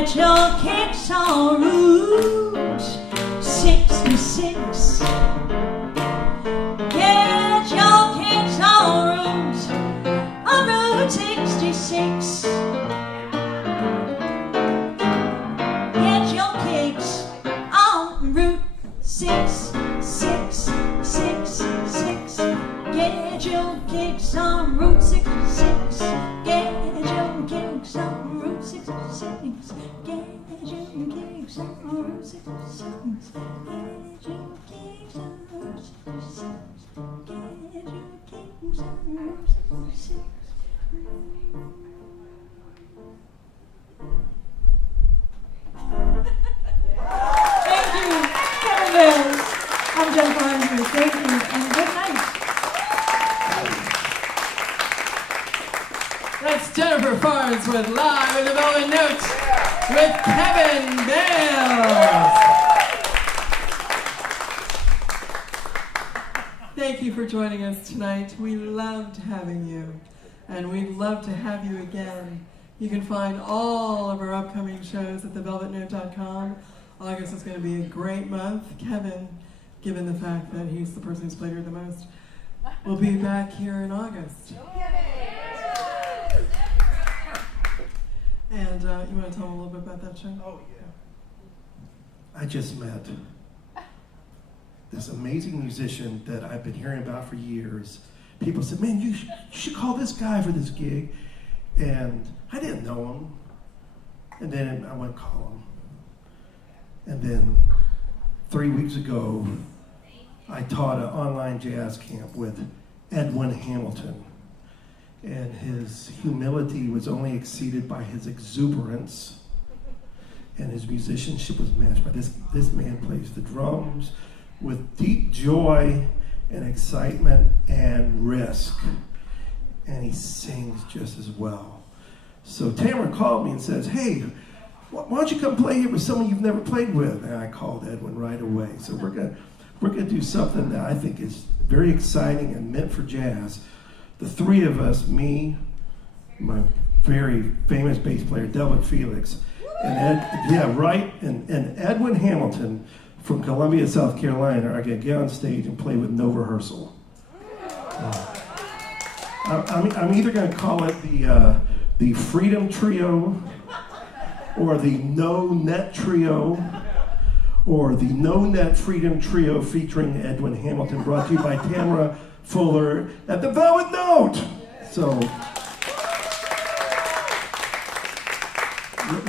Get your kicks on Route 66. Get your kicks on Route 66. Get your kicks on Route 666. Get your kicks on Route 66. Get your kicks on Route 66. Get your kicks some roses, songs. Get you keep some roses, songs. Get you keep some roses, songs. Thank you, Kevin Bales. I'm Jen Farnsworth. Thank you, and good night. That's Jennifer Farnsworth live with the Velvet Note with Kevin Bales. Thank you for joining us tonight. We loved having you, and we'd love to have you again. You can find all of our upcoming shows at thevelvetnote.com. August is going to be a great month. Kevin, given the fact that he's the person who's played here the most, will be back here in August. And you want to tell them a little bit about that show? Oh, yeah. I just met this amazing musician that I've been hearing about for years. People said, man, you should call this guy for this gig. And I didn't know him. And then I went to call him. And then 3 weeks ago, I taught an online jazz camp with Edwin Hamilton. And his humility was only exceeded by his exuberance. And his musicianship was matched by this man plays the drums with deep joy and excitement and risk. And he sings just as well. So Tamara called me and says, hey, why don't you come play here with someone you've never played with? And I called Edwin right away. So we're gonna do something that I think is very exciting and meant for jazz. The three of us, me, my very famous bass player, Delbert Felix, and and Edwin Hamilton from Columbia, South Carolina, are gonna get on stage and play with no rehearsal. I'm either gonna call it the Freedom Trio, or the No Net Trio, or the No Net Freedom Trio featuring Edwin Hamilton, brought to you by Tamara Fuller at the Velvet Note. So,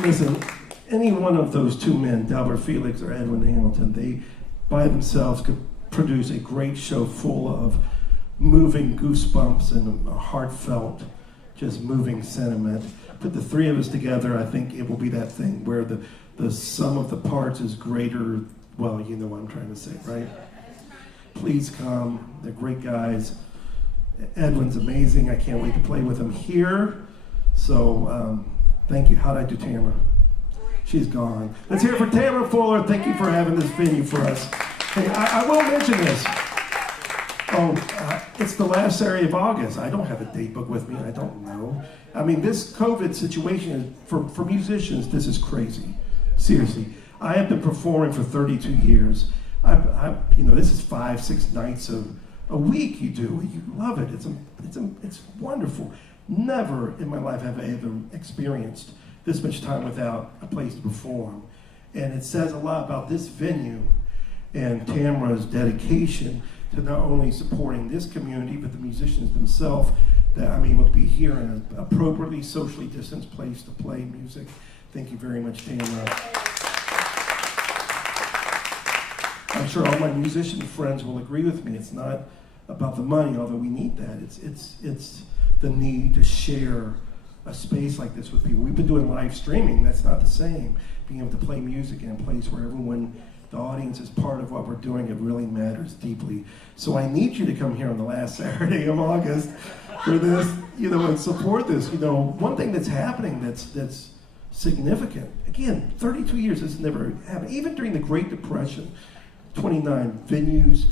listen, any one of those two men, Delbert Felix or Edwin Hamilton, they by themselves could produce a great show full of moving goosebumps and a heartfelt, just moving sentiment. Put the three of us together, I think it will be that thing where the sum of the parts is greater. Well, you know what I'm trying to say, right? Please come. They're great guys. Edwin's amazing. I can't wait to play with him here. So thank you. How'd I do, Tamara? She's gone. Let's hear it for Tamara Fuller. Thank you for having this venue for us. Hey, I will mention this. It's the last Saturday of August. I don't have a date book with me. I don't know. I mean, this COVID situation, for musicians, this is crazy. Seriously. I have been performing for 32 years. This is 5-6 nights a week you do. You love it. It's wonderful. Never in my life have I ever experienced this much time without a place to perform. And it says a lot about this venue and Tamara's dedication to not only supporting this community, but the musicians themselves, that I'm able to be here in an appropriately socially distanced place to play music. Thank you very much, Tamara. I'm sure all my musician friends will agree with me. It's not about the money, although we need that. It's the need to share a space like this with people. We've been doing live streaming. That's not the same. Being able to play music in a place where everyone, the audience, is part of what we're doing, it really matters deeply. So I need you to come here on the last Saturday of August for this, and support this. One thing that's happening that's significant. Again, 32 years, this never happened. Even during the Great Depression, 29 venues,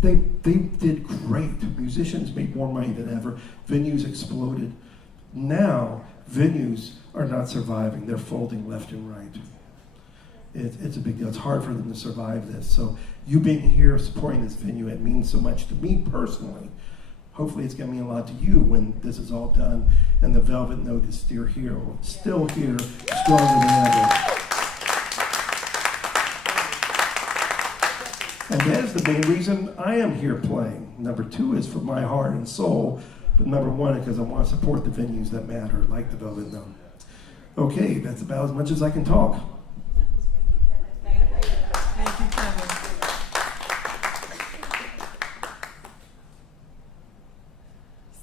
they did great. Musicians made more money than ever. Venues exploded. Now, venues are not surviving. They're folding left and right. It's a big deal. It's hard for them to survive this. So you being here, supporting this venue, it means so much to me personally. Hopefully it's going to mean a lot to you when this is all done and the Velvet Note is still here, stronger than ever. And that is the main reason I am here playing. Number 2 is for my heart and soul, but number 1 is because I want to support the venues that matter, like the Velvet Note. Okay, that's about as much as I can talk.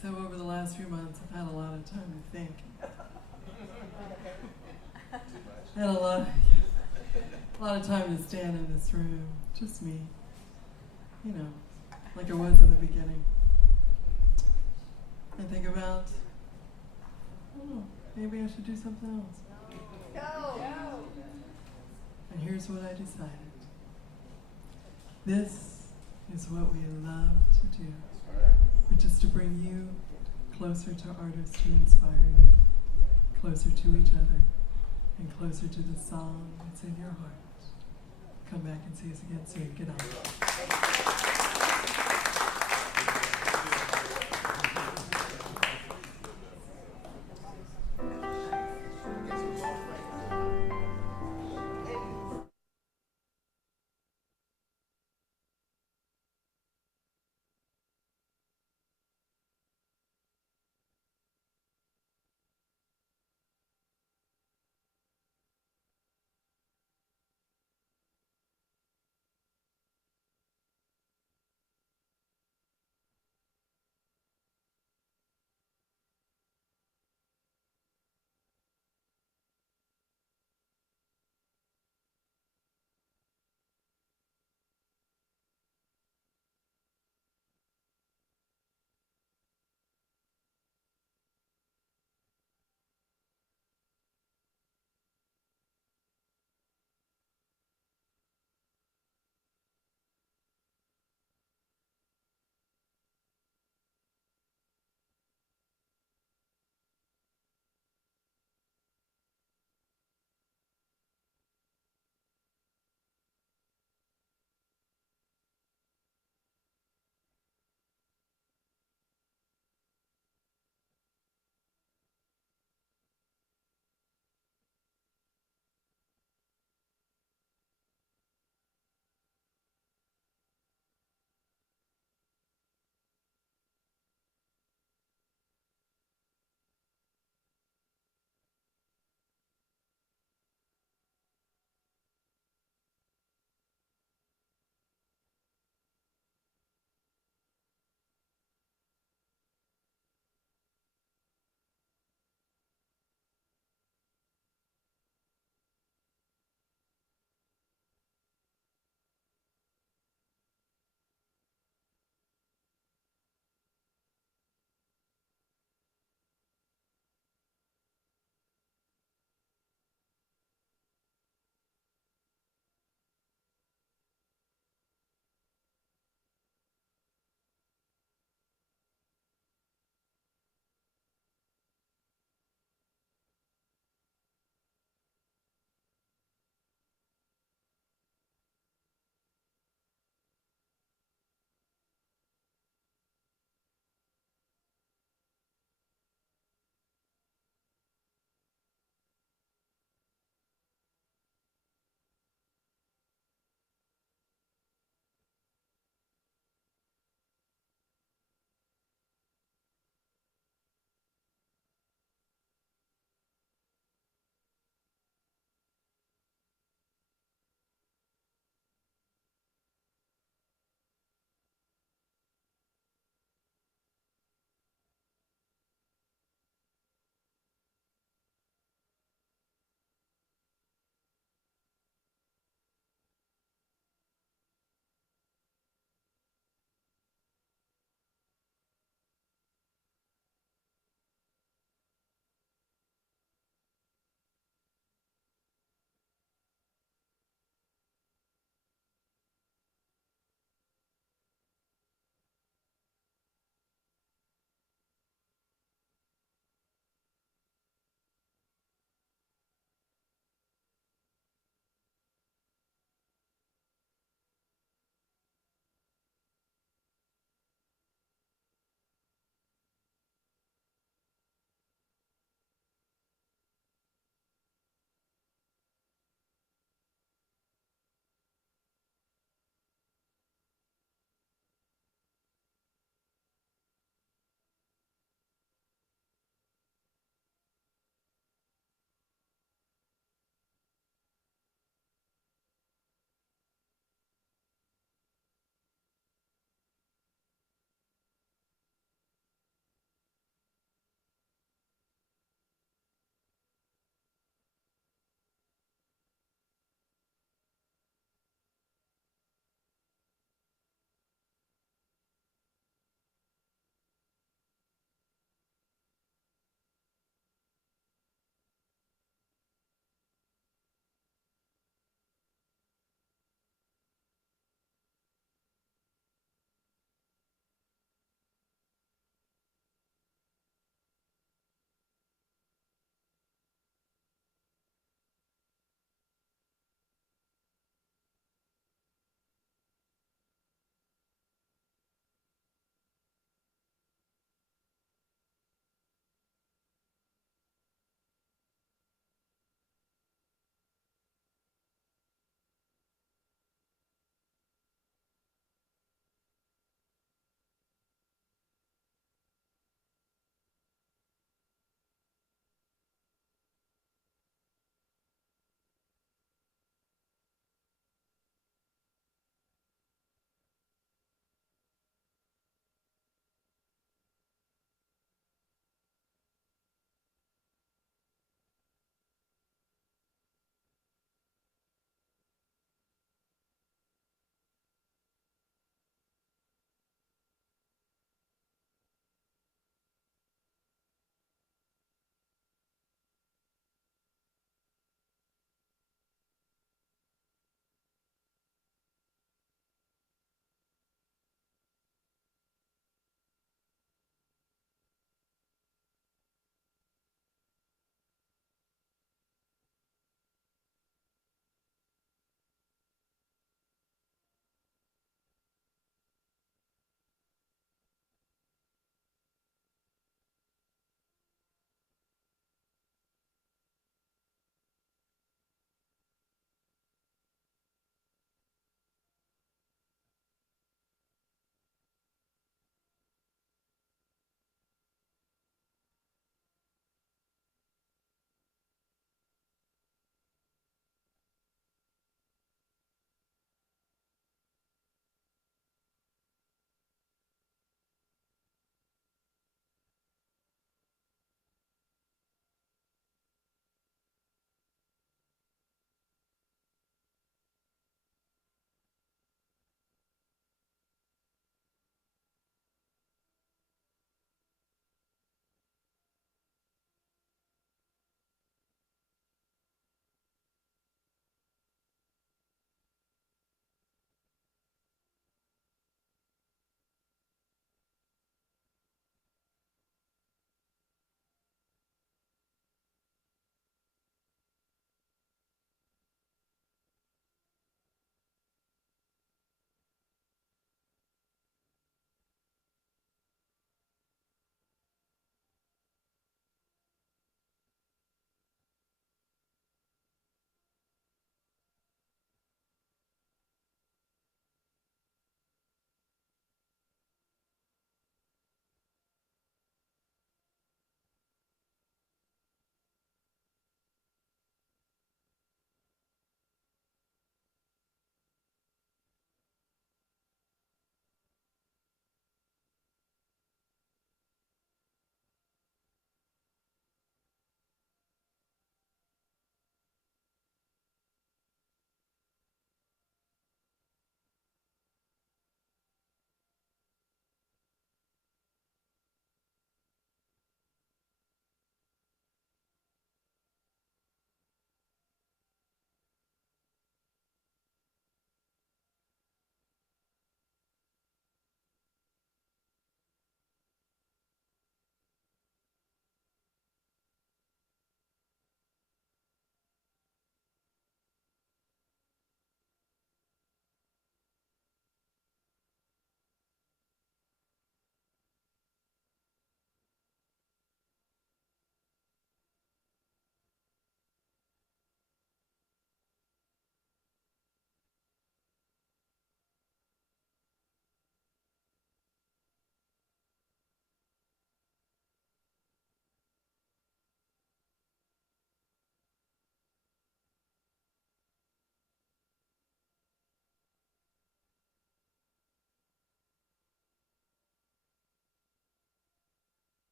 So over the last few months, I've had a lot of time to think. Had a lot of time to stand in this room, just me, you know, like I was in the beginning. And think about, oh, maybe I should do something else. Go. And here's what I decided. This is what we love to do, which is to bring you closer to artists who inspire you, closer to each other, and closer to the song that's in your heart. Come back and see us again soon. Good night.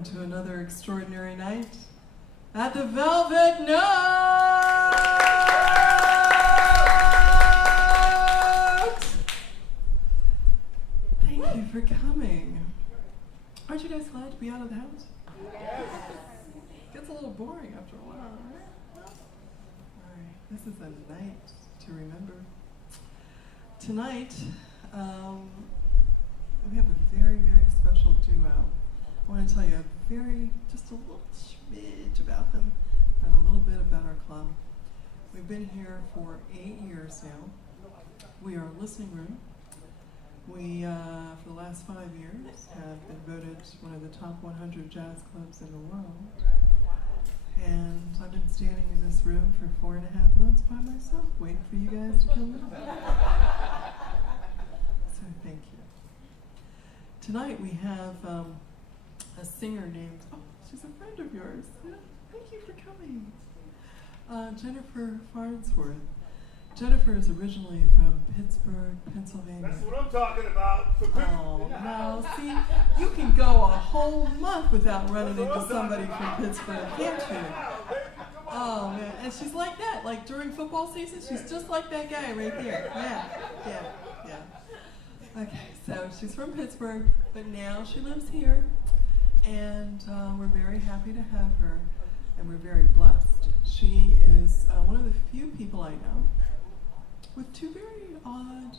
welcome to another extraordinary night at the Velvet Note! Thank you for coming. Aren't you guys glad to be out of the house? It gets a little boring after a while, right? Alright, this is a night to remember. Tonight, we have a very, very special duo. I want to tell you just a little smidge about them and a little bit about our club. We've been here for 8 years now. We are a listening room. We, for the last 5 years, have been voted one of the top 100 jazz clubs in the world. And I've been standing in this room for 4.5 months by myself, waiting for you guys to come in. So thank you. Tonight we have a singer named, she's a friend of yours. Yeah, thank you for coming. Jennifer Farnsworth. Jennifer is originally from Pittsburgh, Pennsylvania. That's what I'm talking about. Oh, no, see, you can go a whole month without running into somebody from Pittsburgh, can't you? Oh, man, and she's like that, like during football season, she's just like that guy right there. Yeah. Okay, so she's from Pittsburgh, but now she lives here, and we're very happy to have her, and we're very blessed. She is one of the few people I know with two very odd,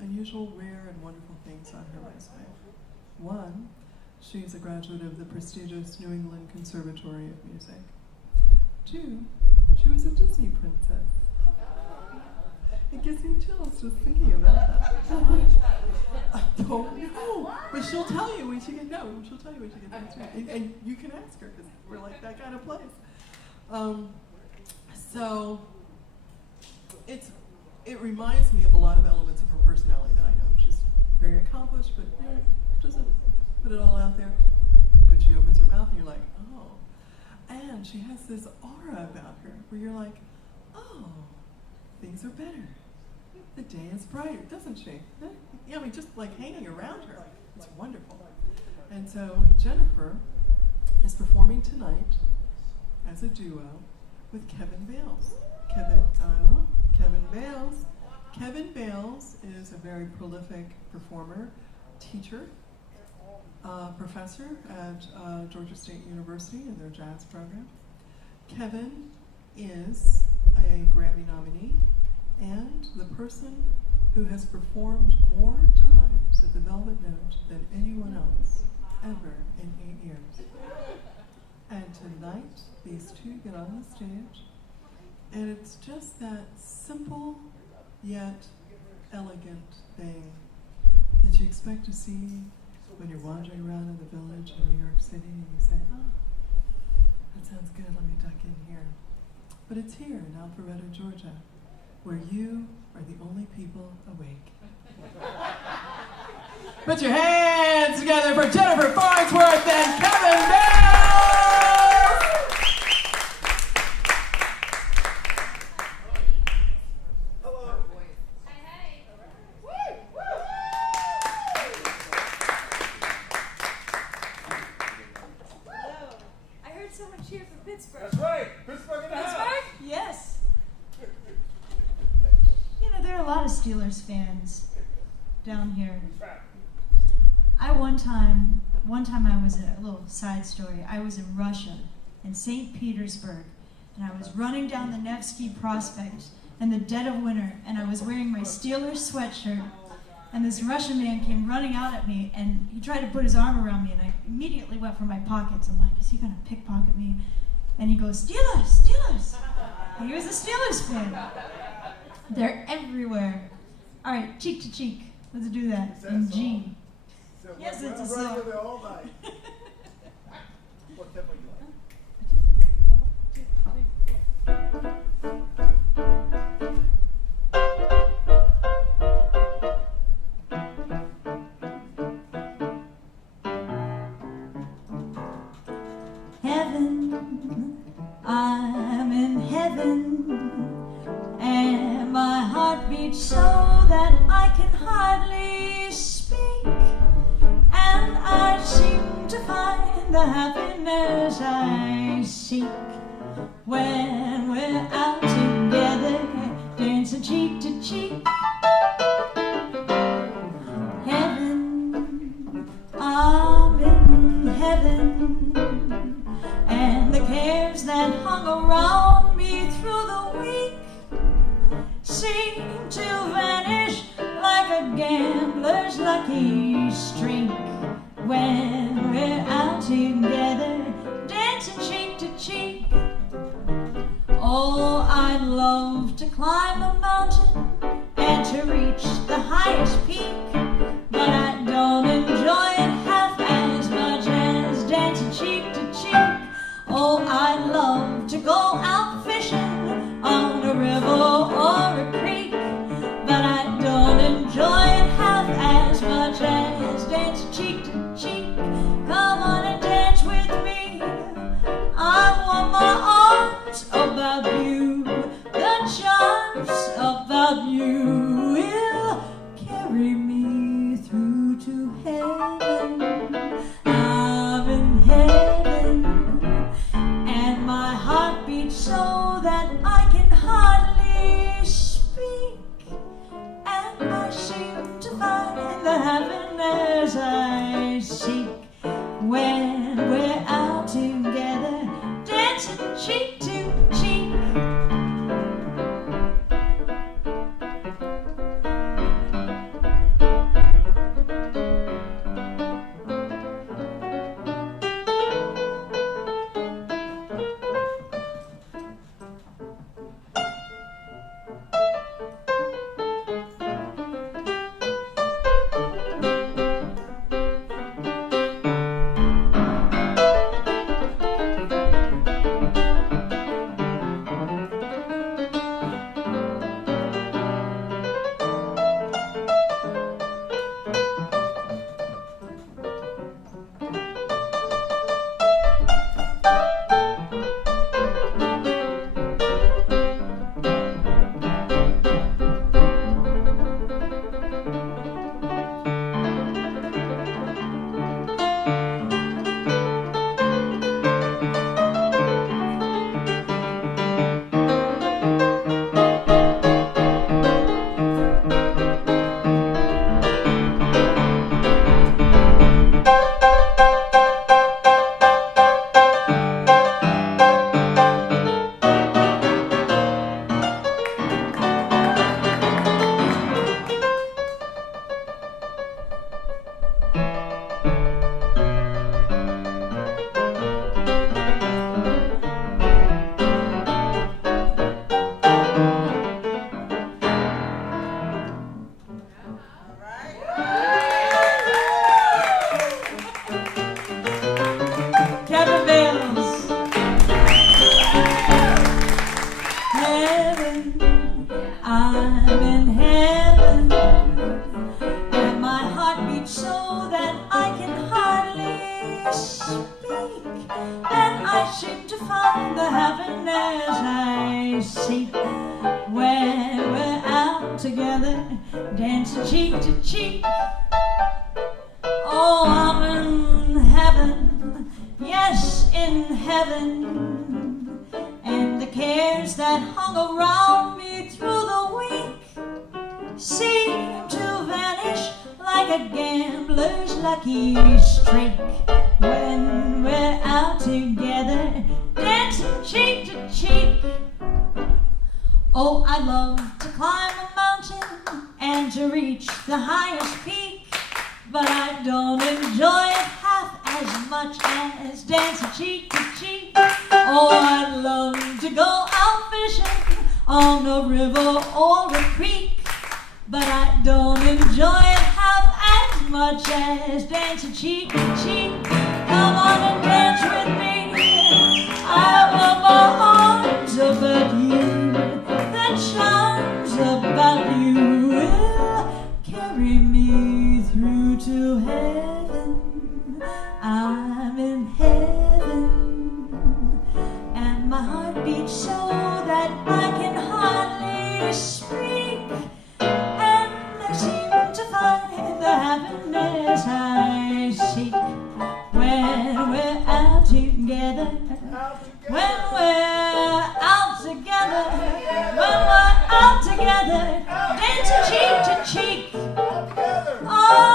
unusual, rare, and wonderful things on her resume. One, she's a graduate of the prestigious New England Conservatory of Music. Two, she was a Disney princess. It gives me chills just thinking about that. I don't know, but she'll tell you when she gets She'll tell you when she gets back. And you can ask her because we're like that kind of place. So it reminds me of a lot of elements of her personality that I know. She's very accomplished, but doesn't put it all out there. But she opens her mouth and you're like, oh. And she has this aura about her where you're like, oh, things are better. The day is brighter, doesn't she? Yeah, I mean, just like hanging around her. It's wonderful. And so Jennifer is performing tonight as a duo with Kevin Bales. Kevin Bales is a very prolific performer, teacher, professor at Georgia State University in their jazz program. Kevin is a Grammy nominee and the person who has performed more times at the Velvet Note than anyone else ever in 8 years. And tonight, these two get on the stage, and it's just that simple yet elegant thing that you expect to see when you're wandering around in the village in New York City and you say, oh, that sounds good, let me duck in here. But it's here in Alpharetta, Georgia, where you are the only people awake. Put your hands together for Jennifer Farnsworth and Kevin Bales! Hello. Hey. Hello. I heard someone cheer for Pittsburgh. That's right. Pittsburgh in the house. Pittsburgh? Yes. There are a lot of Steelers fans down here. One time I was in a little side story. I was in Russia, in St. Petersburg, and I was running down the Nevsky Prospect in the dead of winter, and I was wearing my Steelers sweatshirt, and this Russian man came running out at me, and he tried to put his arm around me, and I immediately went for my pockets. I'm like, is he going to pickpocket me? And he goes, Steelers, Steelers. And he was a Steelers fan. They're everywhere. All right, cheek to cheek. Let's do that in G. So Yes, we're it's a running song. with it all night. What tempo you like? Heaven, I'm in heaven, and my heart beats so that I can hardly speak, and I seem to find find the happiness I seek when we're out together, dancing cheek to cheek. Heaven, I'm in heaven, and the cares that hung around me through the week seem to vanish like a gambler's lucky streak when we're out together, dancing cheek to cheek. Oh, I'd love to climb a mountain and to reach the highest peak, but I don't enjoy it half as much as dancing cheek to cheek. Oh, I'd love to go out fishing on a river or a creek, but I don't enjoy it half as much as dancing cheek to cheek. Come on and dance with me, I want my arms about you, the charms about you will carry me through to heaven. I'm in heaven, and my heart beats so that I can hardly speak, and I seem to find the happiness I seek when we're out together, dancing cheek to cheek. Bales. Heaven, I'm in heaven, and my heart beats so that I can hardly speak, and I seem to find the happiness I seek when we're out together, dancing cheek to cheek. Oh, I'm in heaven, yes, in heaven, and the cares that hung around me through the week seem to vanish like a gambler's lucky streak when we're out together, dancing cheek to cheek. Oh, I love to climb a mountain and to reach the highest peak, but I don't enjoy it half as much as dancing cheek to cheek. Oh, I'd love to go out fishing on a river or a creek, but I don't enjoy it half as much as dancing cheek to cheek. Come on and dance with me, I want my arms about you, the charms about you will carry me through to heaven. I'm in heaven, and my heart beats so that I can hardly speak, and I seem to find the happiness I seek when we're when we're out together, when we're out together, dancing cheek to cheek. Oh,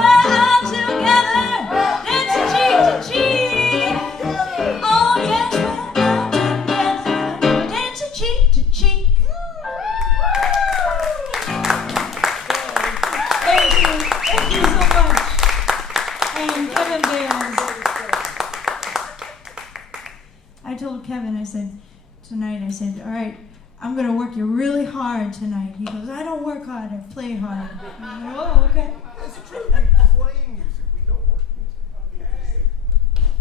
we're out together, dancing cheek to cheek. Oh, yes, we're out together, dancing cheek to cheek. Thank you so much. And Kevin Bales. I told Kevin, I said, tonight, I said, all right, I'm going to work you really hard tonight. He goes, I don't work hard, I play hard. I go, oh, okay. It's true. We play music. We don't work music.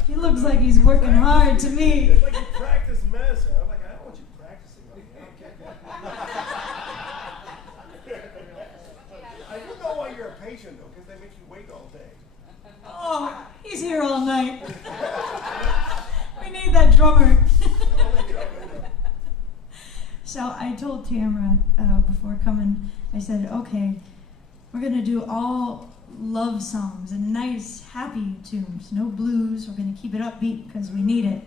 He looks like he's working hard to me. It's like you practice medicine. I'm like, I don't want you practicing on me. I don't get that. I do know why you're a patient, though, because they make you wait all day. Oh, he's here all night. We need that drummer. So I told Tamara before coming, I said, okay, we're going to do all love songs and nice, happy tunes. No blues. We're going to keep it upbeat because we need it.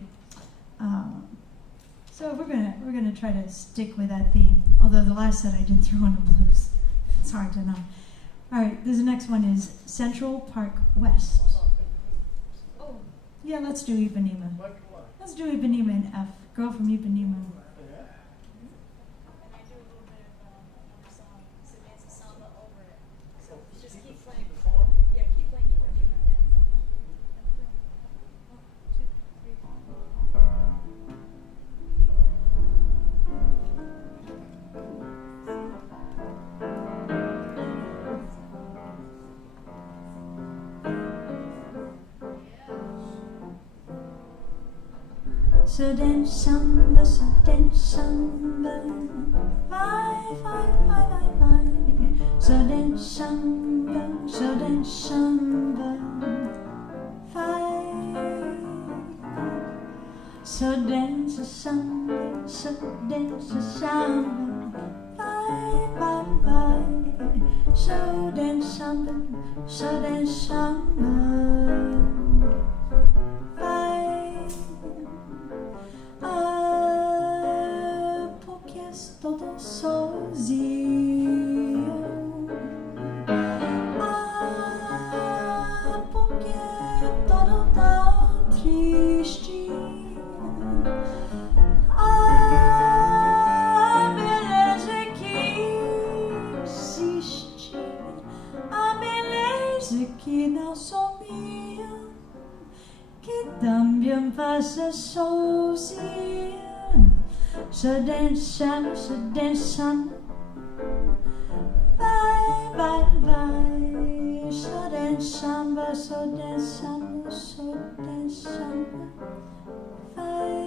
So we're gonna try to stick with that theme. Although the last set I did throw in the blues. It's hard to know. All right, this next one is Central Park West. Oh, Yeah, let's do Ipanema. Let's do Ipanema in F. Girl from Ipanema. and I do a little bit of another song, so dance a samba over it. So just keep playing. Yeah, keep playing Ipanema. 1, 2, 3, 4. So dance samba, five, five, five, five, five. So dance samba, five. So dance a samba, five, five, five. So dance samba, five. Porque estou tão sozinho. Porque todo tão triste. Beleza que existe. A beleza que não sou minha. Que também passa sozinha. So dance, bye, bye, bye. So dance, samba, bye.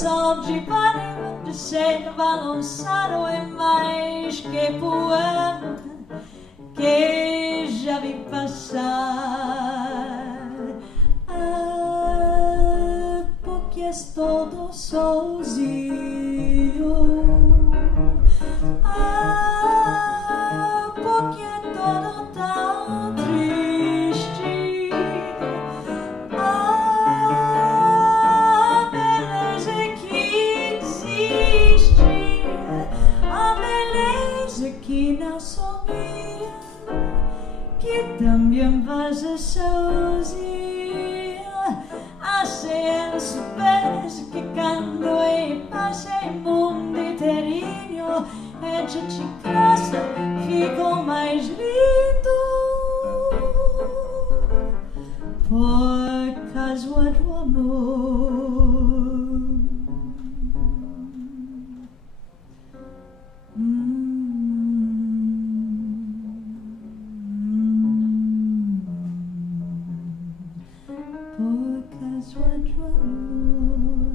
só de pano de ser balançado é mais que poema que já vi passar. Ah, porque estou todo sozinho. Ah, porque é todo tão triste. A beleza que existe, a beleza que não sabia que também vas sozinha. A se soubesse que quando eu passei mundo inteirinho, é de te casa ficou mais lindo. Por causa do amor. Por causa do amor.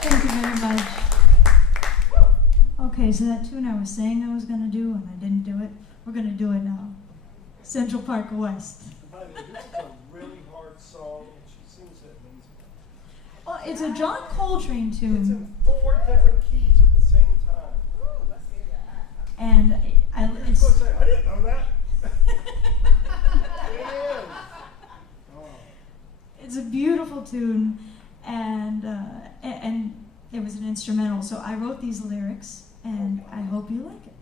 Thank you very much. Okay, so that tune I was saying I was going to do and I didn't do it, we're going to do it now. Central Park West. By the way, this is a really hard song, and she sings it amazing. Well, it's a John Coltrane It's tune, in 4 different keys at the same time. and I was going to say, I didn't know that. It is. Oh. it's a beautiful tune, and it was an instrumental, so I wrote these lyrics, and I hope you like it.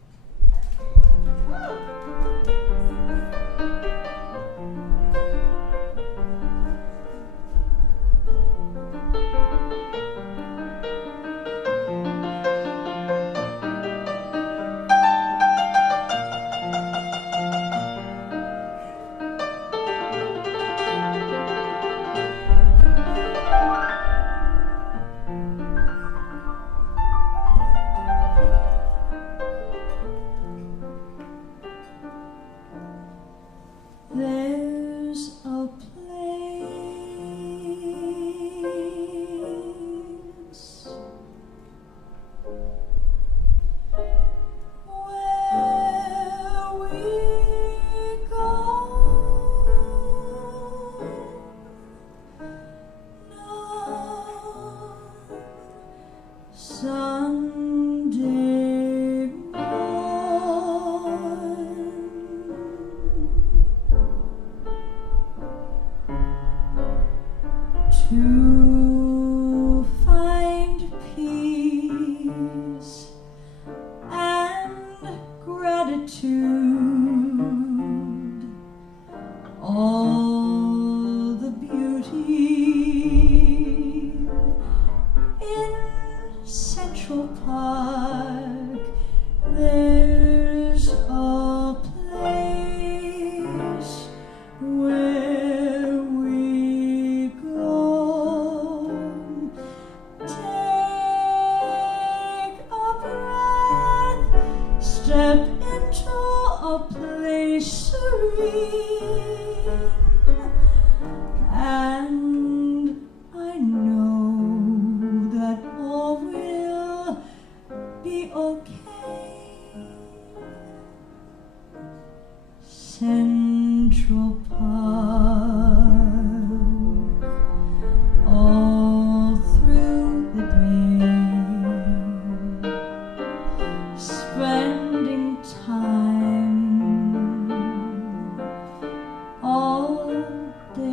There's a place where we go now, Sunday morn. To find peace and gratitude, all the beauty in Central Park. There's a place where we go. Take a breath, step into a place serene, and I know that all will be okay. Central Park, all through the day, spending time all day.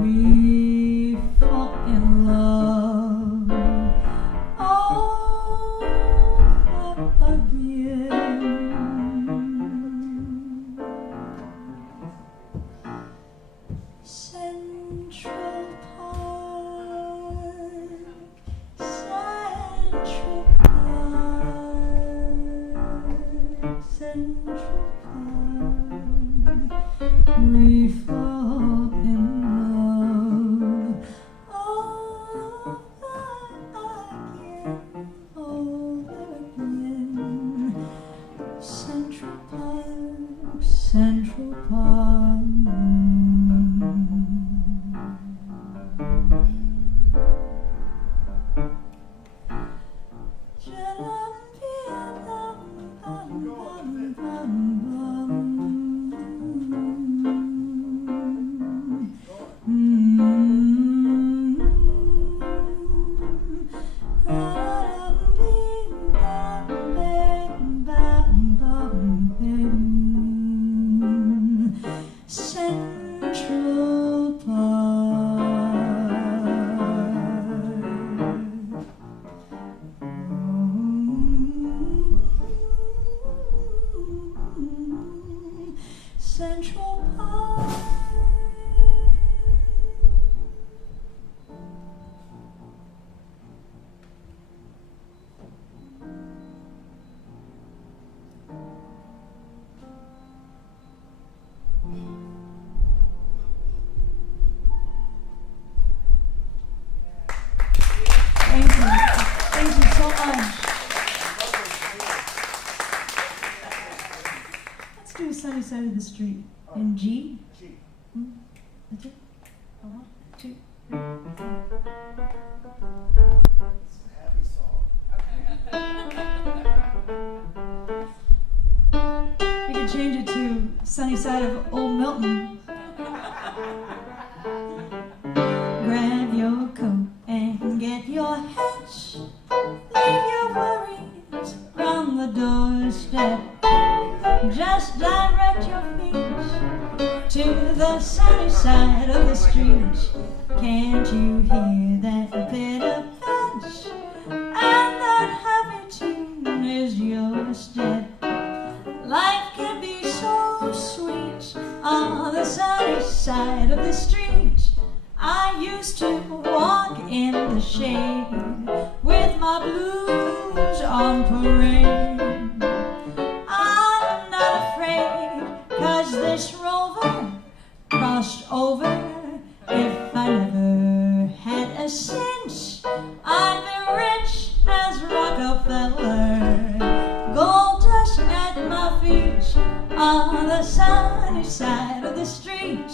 we fall in love over again. Central Park, Central Park, Central Park, we fall in love over again. Central Park, Central Park. Central Park. Central Park. Thank you. Thank you so much. Let's do Sunny Side of the Street in G. G. That's it. 1, 2. It's a happy song. You can change it to Sunny Side of Old Milton. Grab your coat and get your hats. Leave your worries from the doorstep. Just direct your feet to the sunny side of the street. Can't you hear that bit of punch? And that happy tune is your step. Life can be so sweet on the sunny side of the street. I used to walk in the shade with my blues on parade. I'm not afraid, 'cause this rover crossed over. If I never had a cent, I'd be rich as Rockefeller. Gold dust at my feet on the sunny side of the street.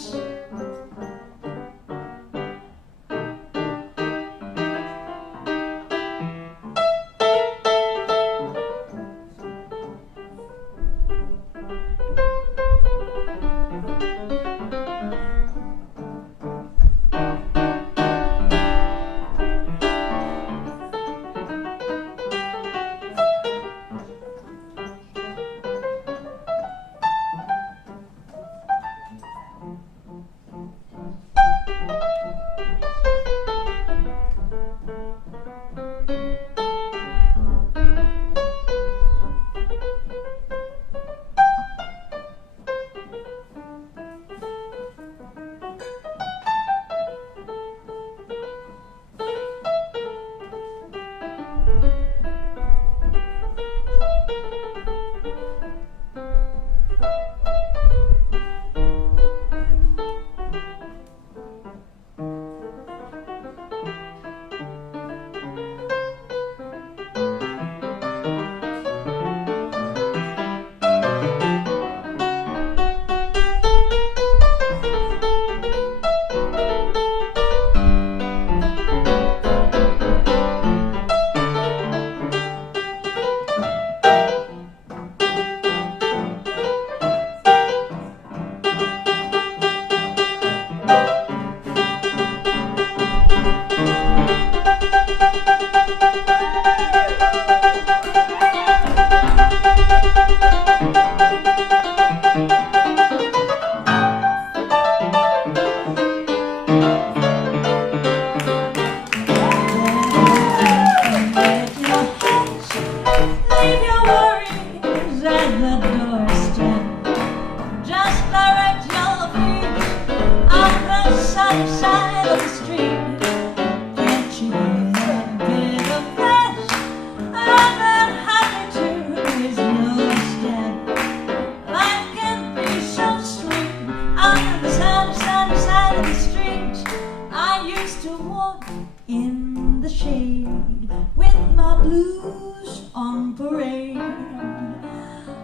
sunny side of the street. Can't you hear that bit of flesh? I'm not happy to raise your step. Life can be so sweet on the sunny, sunny side of the street. I used to walk in the shade with my blues on parade.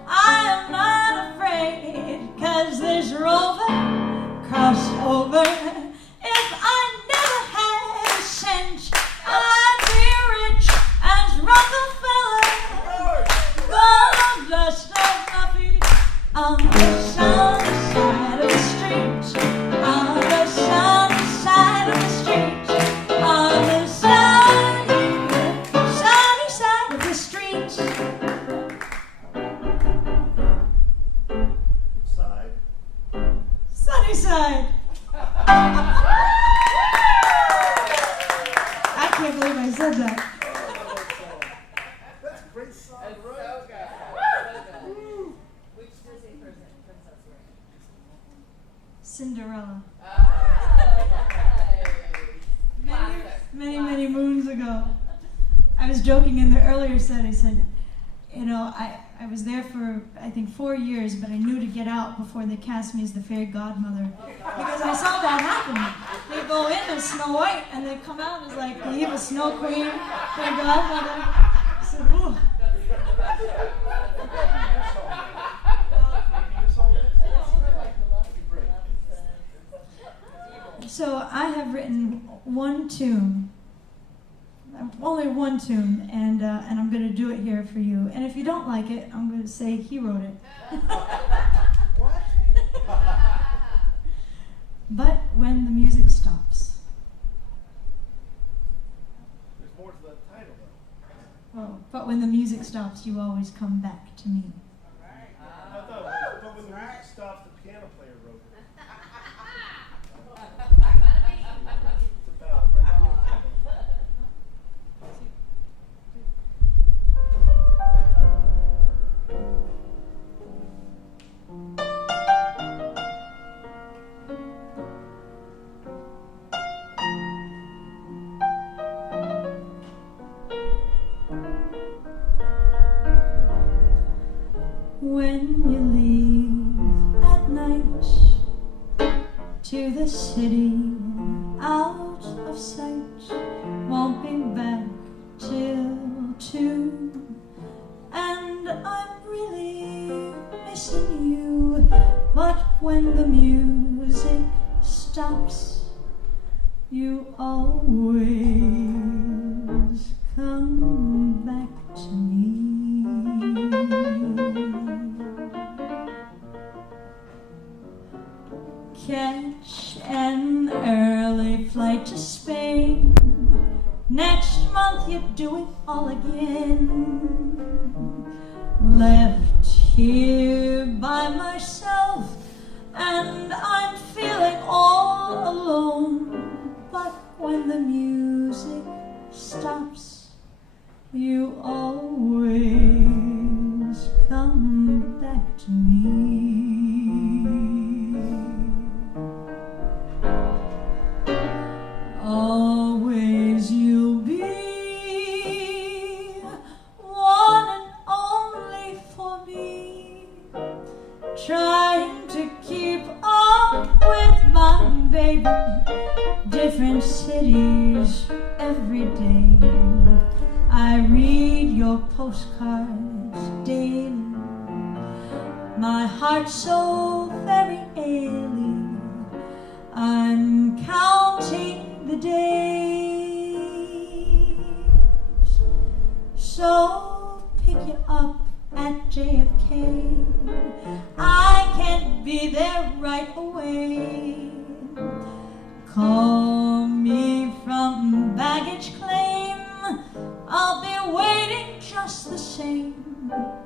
I am not afraid, 'cause this rover crossed over. If I never had a cent, I'd be rich as Rockefeller. Gold dust off my feet on the sunny side of the street. On the sunny side of the street. On the sunny, sunny side of the street. Side. Sunny side. I can't believe I said that. That's a great song, right? Which Disney princess were you? Cinderella. Classic. Many moons ago. I was joking in the earlier set. I said, you know, I was there for, I think, 4 years, but I knew to get out before they cast me as the fairy godmother. Because I saw that happen. They go in as Snow White, and they come out as like the evil Snow Queen, fairy godmother. I said, ooh. So I have written one tune, only one tune, and I'm going to do it here for you. And if you don't like it, I'm going to say he wrote it. What? But when the music stops. There's more to that title, though. Oh, but when the music stops, you always come back to me. I thought, but when the music stops, the piano player wrote it. It's a ballad, right? When you leave at night to the city out of sight, won't be back till 2, and I'm really missing you. But when the music stops, you always come back to me. Catch an early flight to Spain. Next month you do it all again. Left here by myself, and I'm feeling all alone. But when the music stops, you always come back to me. Always you'll be one and only for me, trying to keep up with my baby. Different cities every day. I read your postcards daily. My heart's so very ailing. I'm counting the days. So pick you up at JFK. I can't be there right away. Call me from baggage claim. I'll be waiting just the same.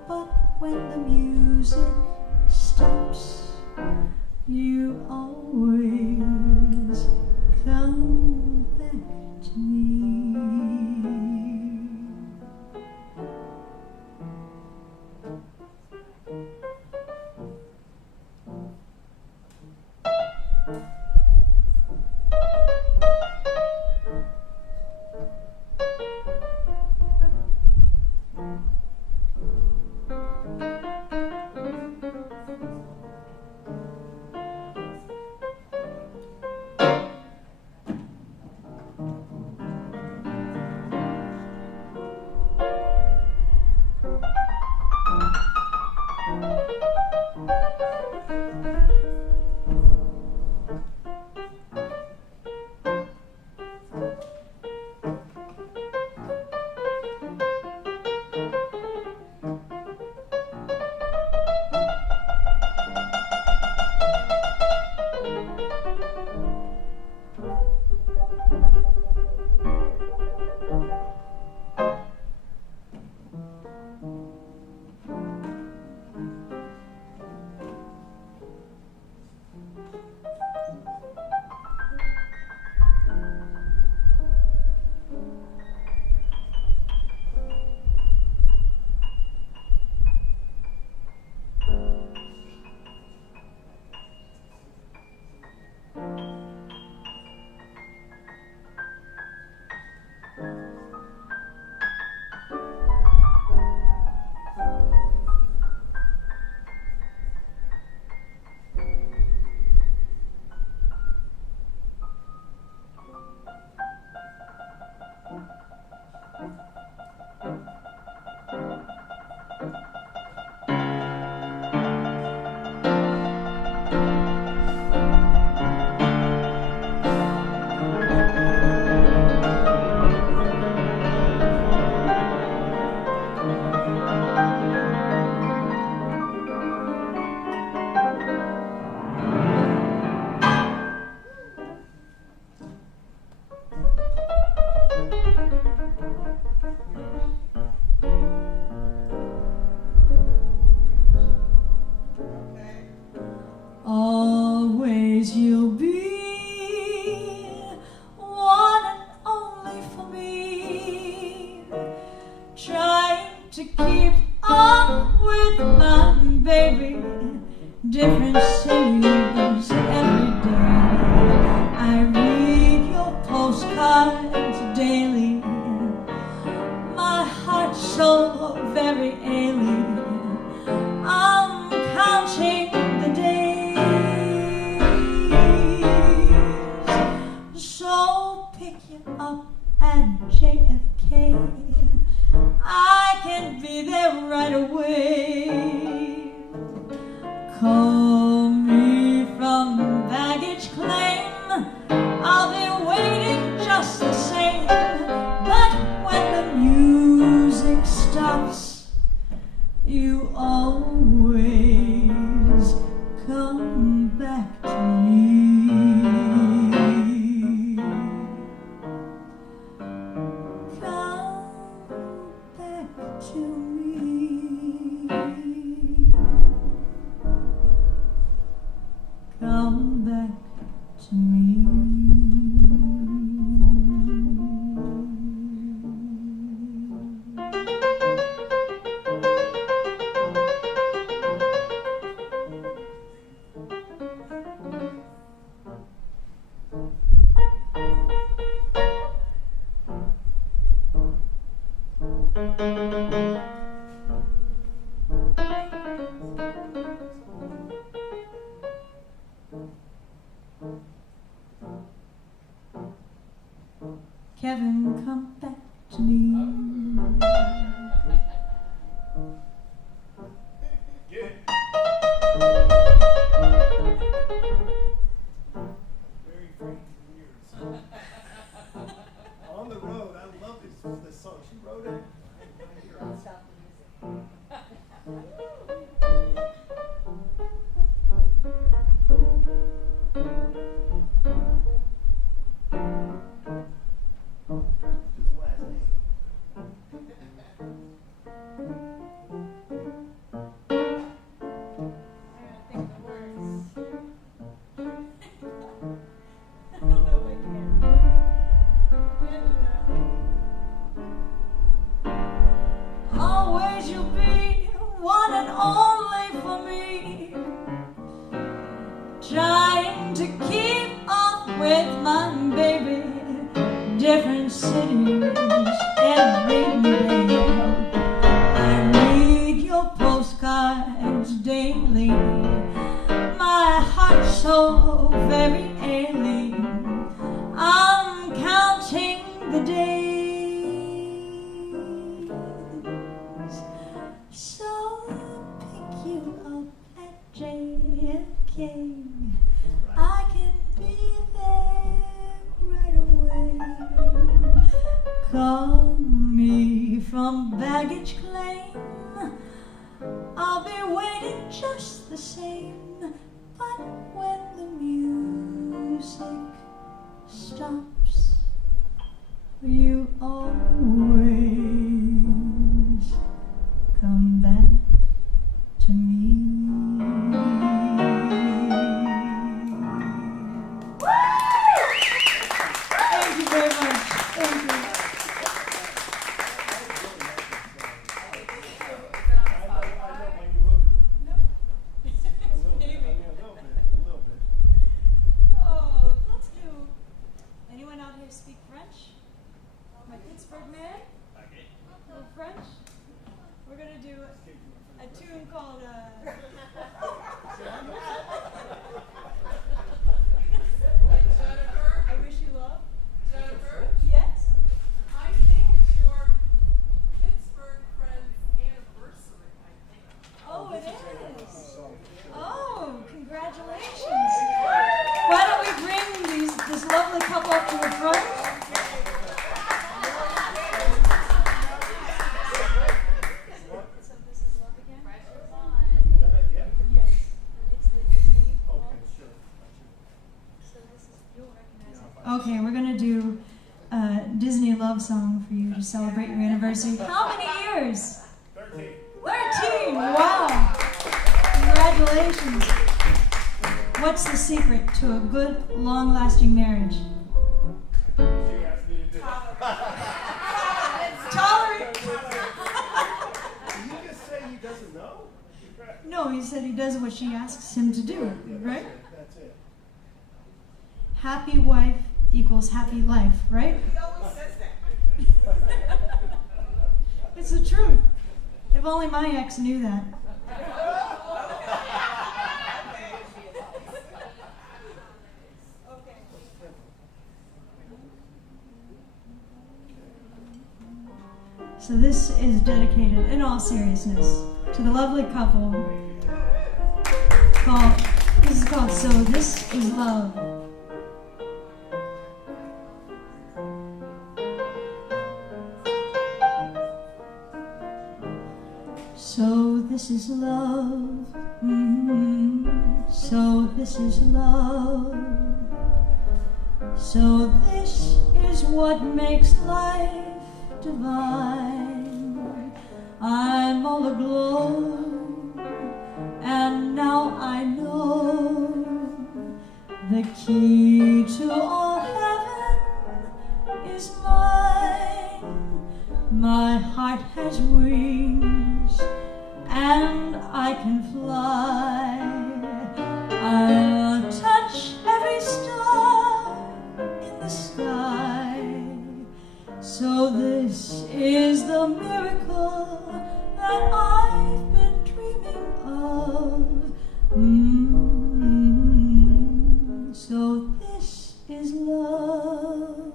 But when the music stops, you always come back to me. So pick you up at JFK. I can be there right away. Call me from baggage claim. I'll be waiting just the same. But when the music stops, you always come back to me. To me, come back to me. Kevin, come back to me. Very great years. On the road, I love this song. She wrote it. I'll stop the music. His last name. I gotta think of the words. I don't know if I can. I can't do that. Always you'll be one and only for me. Trying to keep up with my baby. Different cities every day. I read your postcards daily. My heart's so very ailing. I'm counting the days. So pick you up at JFK. I can be there right away. Call me from baggage claim. I'll be waiting just the same. But when the music stops, you always come back to me. Thank you very much. Thank you. Oh, let's do. Anyone out here speak French? My Pittsburgh man? Little French? We're gonna do a tune called I Wish You Love. Jennifer, Yes? I think it's your Pittsburgh friend's anniversary, I think. Oh, it is. Oh, congratulations. Why don't we bring this lovely couple up to the front? So this is Love Again? Yes. It's the Disney Okay, waltz. sure. So this is, you'll recognize it. Okay, we're gonna do a Disney love song for you to celebrate your anniversary. How many years? 13. 13! Wow! Congratulations. What's the secret to a good, long-lasting marriage? She asked me to do it. Tolerate. Did he just say he doesn't know? No, he said he does what she asks him to do, right? That's it. Happy wife equals happy life, right? He always says that. It's the truth. If only my ex knew that. Okay. So this is dedicated, in all seriousness, to the lovely couple. This is called So This Is Love. So this is love. So this is love. So this is what makes life divine. I'm all aglow, and now I know the key to all heaven is mine. My heart has wings, and I can fly. I'll touch every star in the sky. So this is the miracle that I've been dreaming of. So this is love.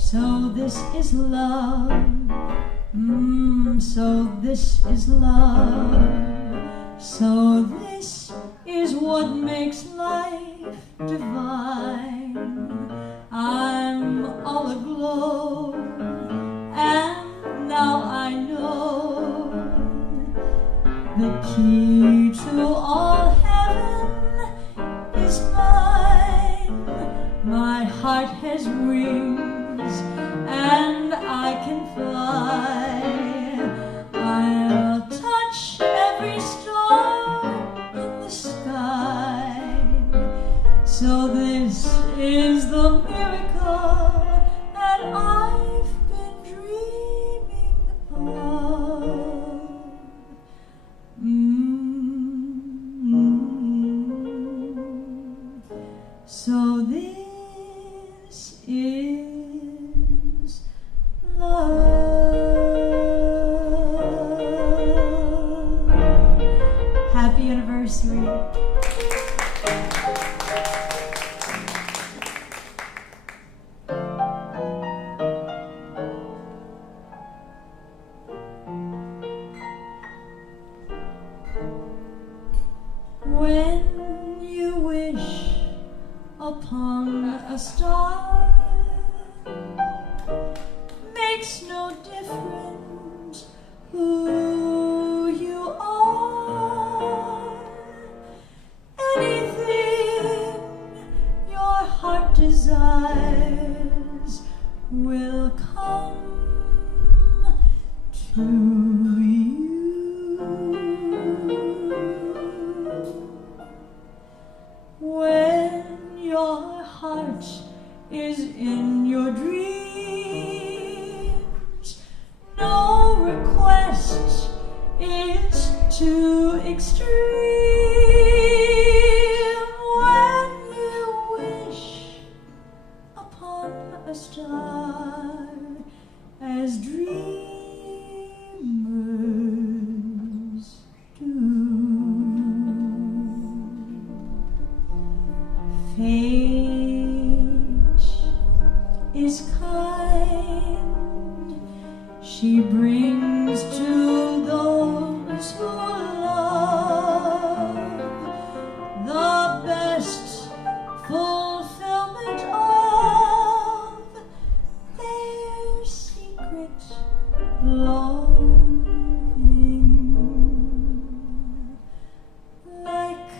So this is love. So this is love. So this is what makes life divine. I'm all aglow, and now I know the key to all heaven is mine. My heart has wings, and I can fly. I'll touch every star in the sky. So this is the miracle that I've been dreaming of. So this is love. Happy anniversary. When you wish upon a star, makes no difference who you are. Anything your heart desires will come to you. When your heart is in your dreams, no request is too extreme. When you wish upon a star, as dreamers do. Fate is kind. She brings to those who love longing, like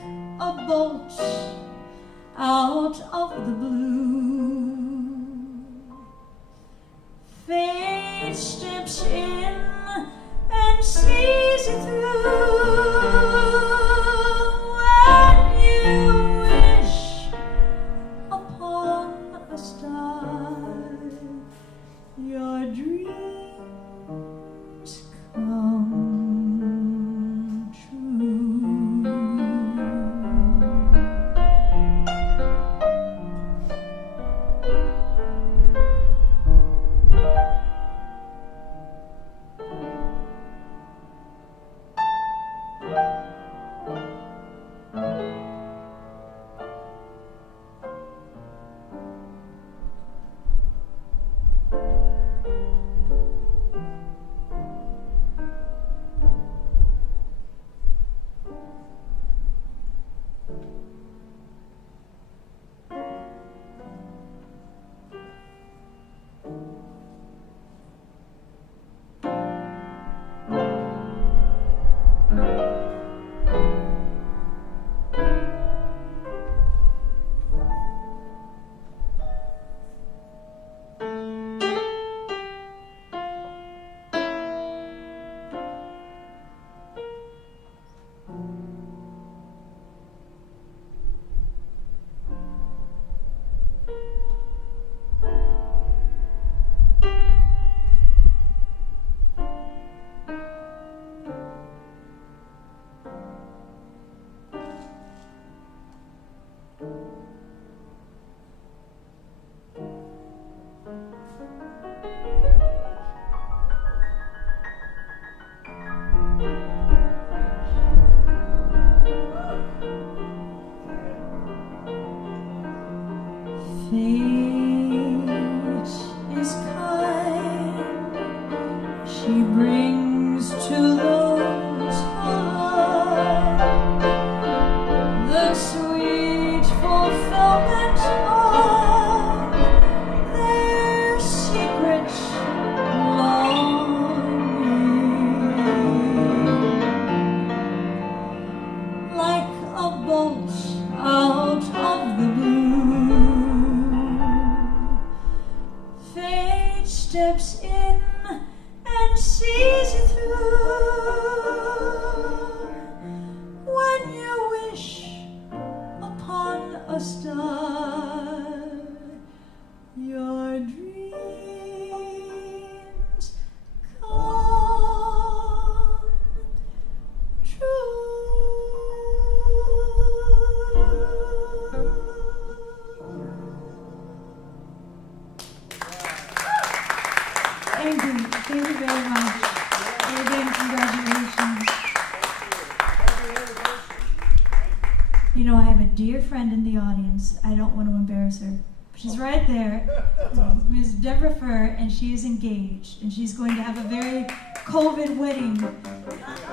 a bolt out of the blue. Fate steps in and sees you through. When you wish upon a star, your dreams come true. Fate is kind. She brings to those who love the sweet fulfillment of their secret longing, like a bolt out of the blue. Fate steps in and sees you through. When you wish upon a star, your dreams come true. Thank you. Thank you very much. And again, congratulations. You know, I have a dear friend in the audience. I don't want to embarrass her. She's right there. Ms. Deborah Furr, and she is engaged. And she's going to have a very COVID wedding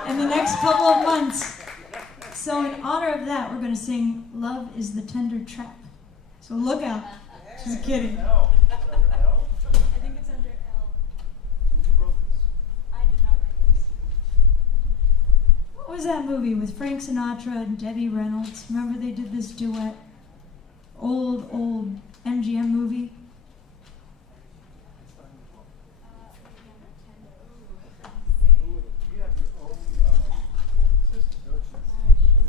in the next couple of months. So in honor of that, we're going to sing Love is the Tender Trap. So look out. Just kidding. L. Is that under L? I think it's under L. Who wrote this? I did not write this. What was that movie with Frank Sinatra and Debbie Reynolds? Remember they did this duet? Old MGM movie. Who would it? You have your own system, don't you?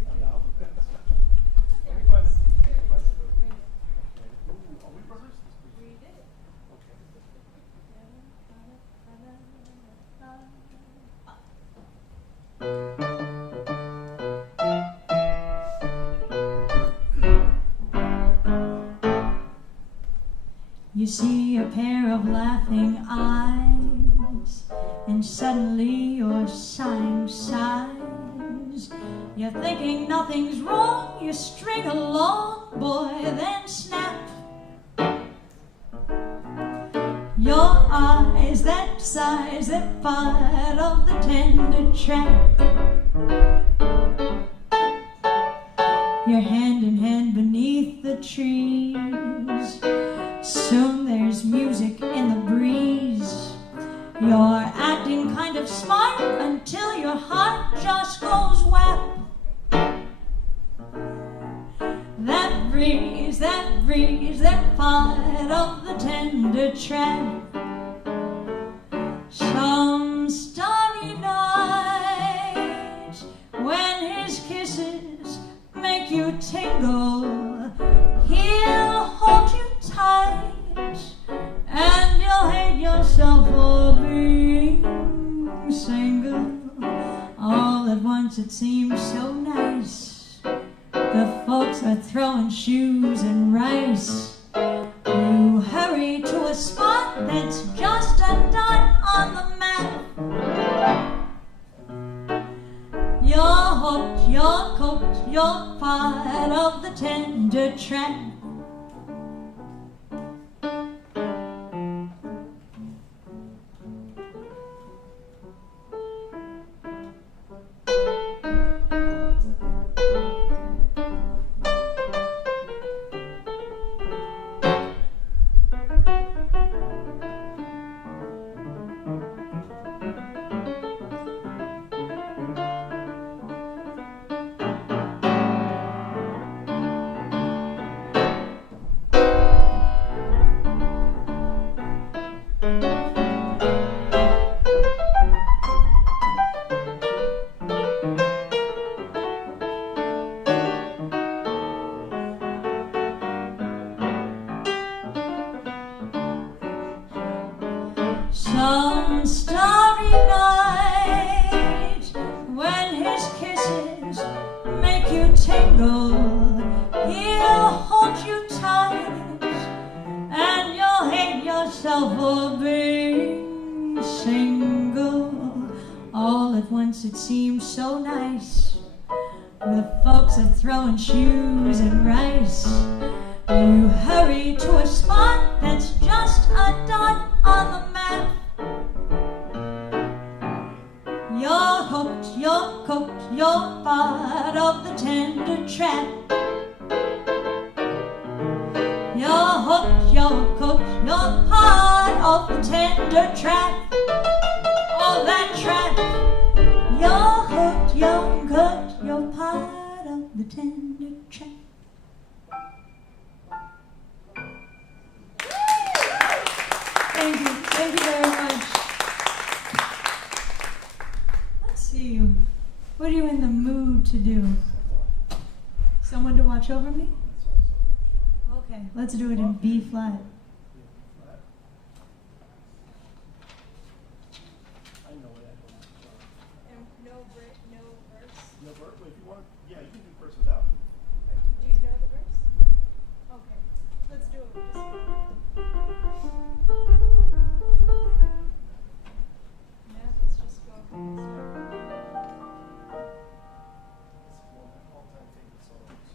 On the alphabet. Let me find the Okay. Ooh, are we brothers? We did it. Okay. You see a pair of laughing eyes, and suddenly you're sighing sighs. You're thinking nothing's wrong, you string along, boy, then snap. Your eyes, that size, that part of the tender trap. You're hand in hand beneath the trees. Soon there's music in the breeze. You're acting kind of smart until your heart just goes whap. That breeze, that part of the tender trap. Some starry night, when his kisses make you tingle, he'll hold you tight, and you'll hate yourself for being single. All at once it seems so nice. The folks are throwing shoes and rice. You hurry to a spot that's just a dot on the map. You're hooked, you're cooked, you're part of the tender trap. Some starry night, when his kisses make you tingle, he'll hold you tight, and you'll hate yourself for being single. All at once it seems so nice. The folks are throwing shoes and rice. You hurry to a spot that's just a dot on the map. You're hooked, you're cooked, you're part of the tender trap. You're hooked, you're cooked, you're part of the tender trap. Oh, that trap. You're hooked, you're cooked, you're part of the tender trap. Thank you very much. Let's see, what are you in the mood to do? Someone to watch over me? Okay, let's do it in B flat. I know that. And no verse? No verse? If you want, yeah, you can do verse without. Do you know the verse? Okay, let's do it. Yeah, let's just go. It's one of my all-time favorite songs.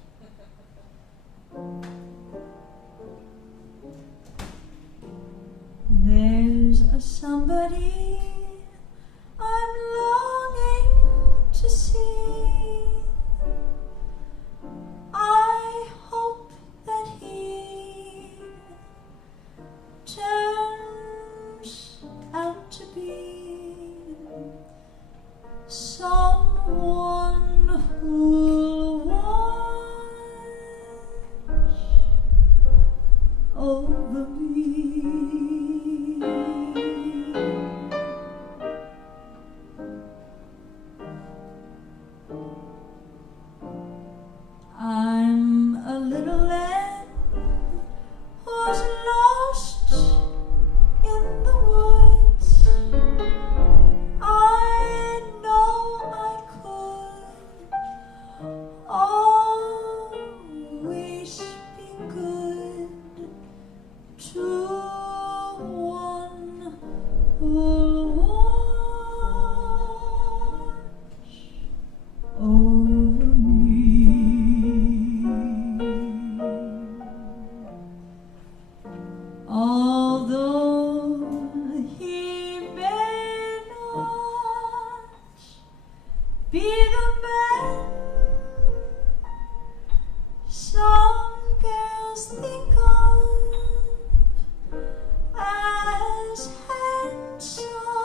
There's a somebody I'm longing to see. I hope that he turns out to be someone who'll watch over me. I'm a little lamb who's lost in the woods. I know I could always be good to one who'll watch over me. Although he may not be the man some girls think of as handsome,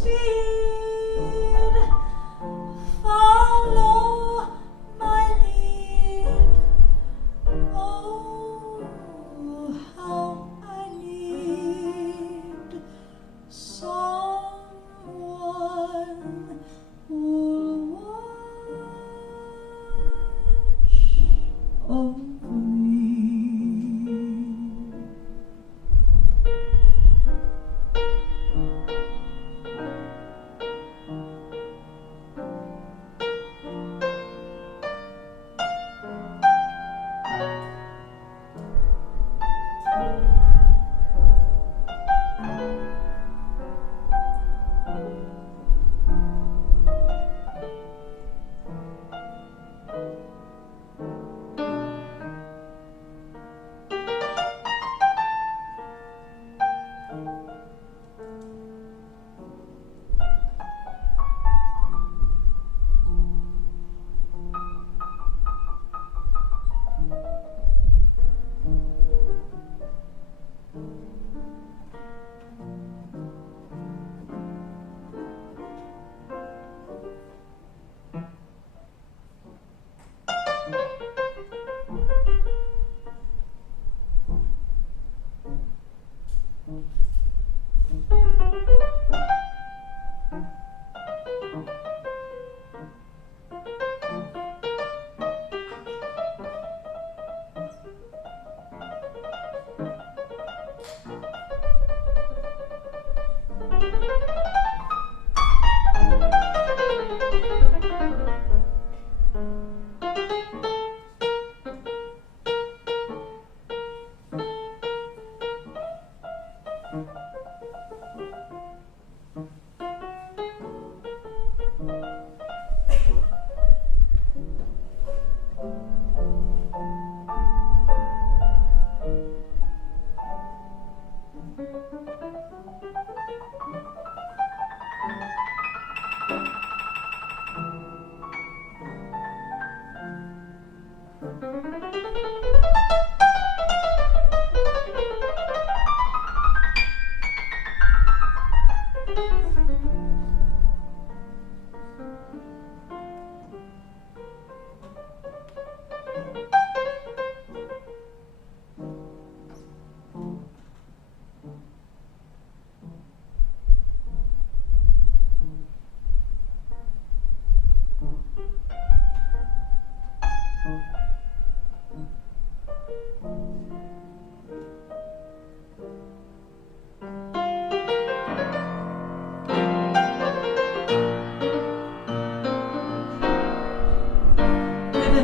speed. Follow my lead. Oh, how I need someone who'll watch over me.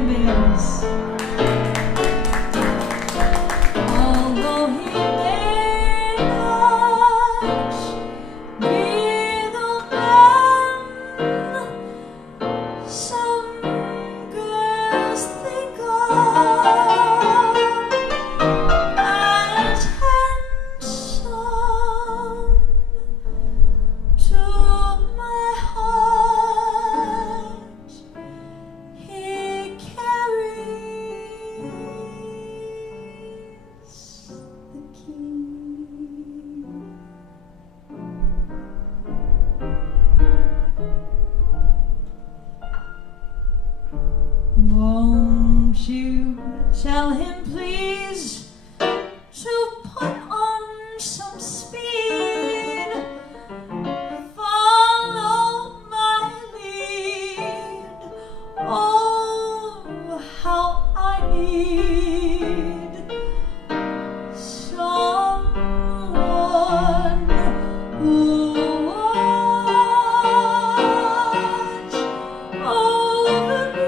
Bales. Although he may not be the man some girls think of as handsome, to my heart he carries the key. Won't you tell him, please, to put on some speed? Follow my lead. Oh, how I need someone who'll watch over me.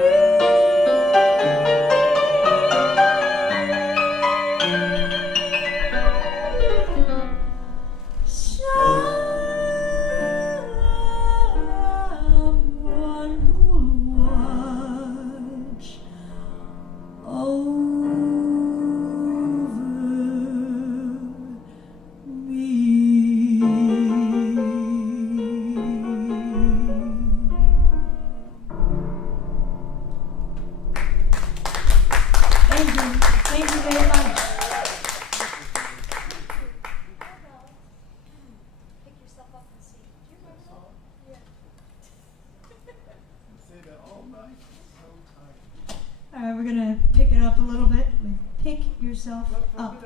we're gonna pick it up a little bit. Pick yourself up.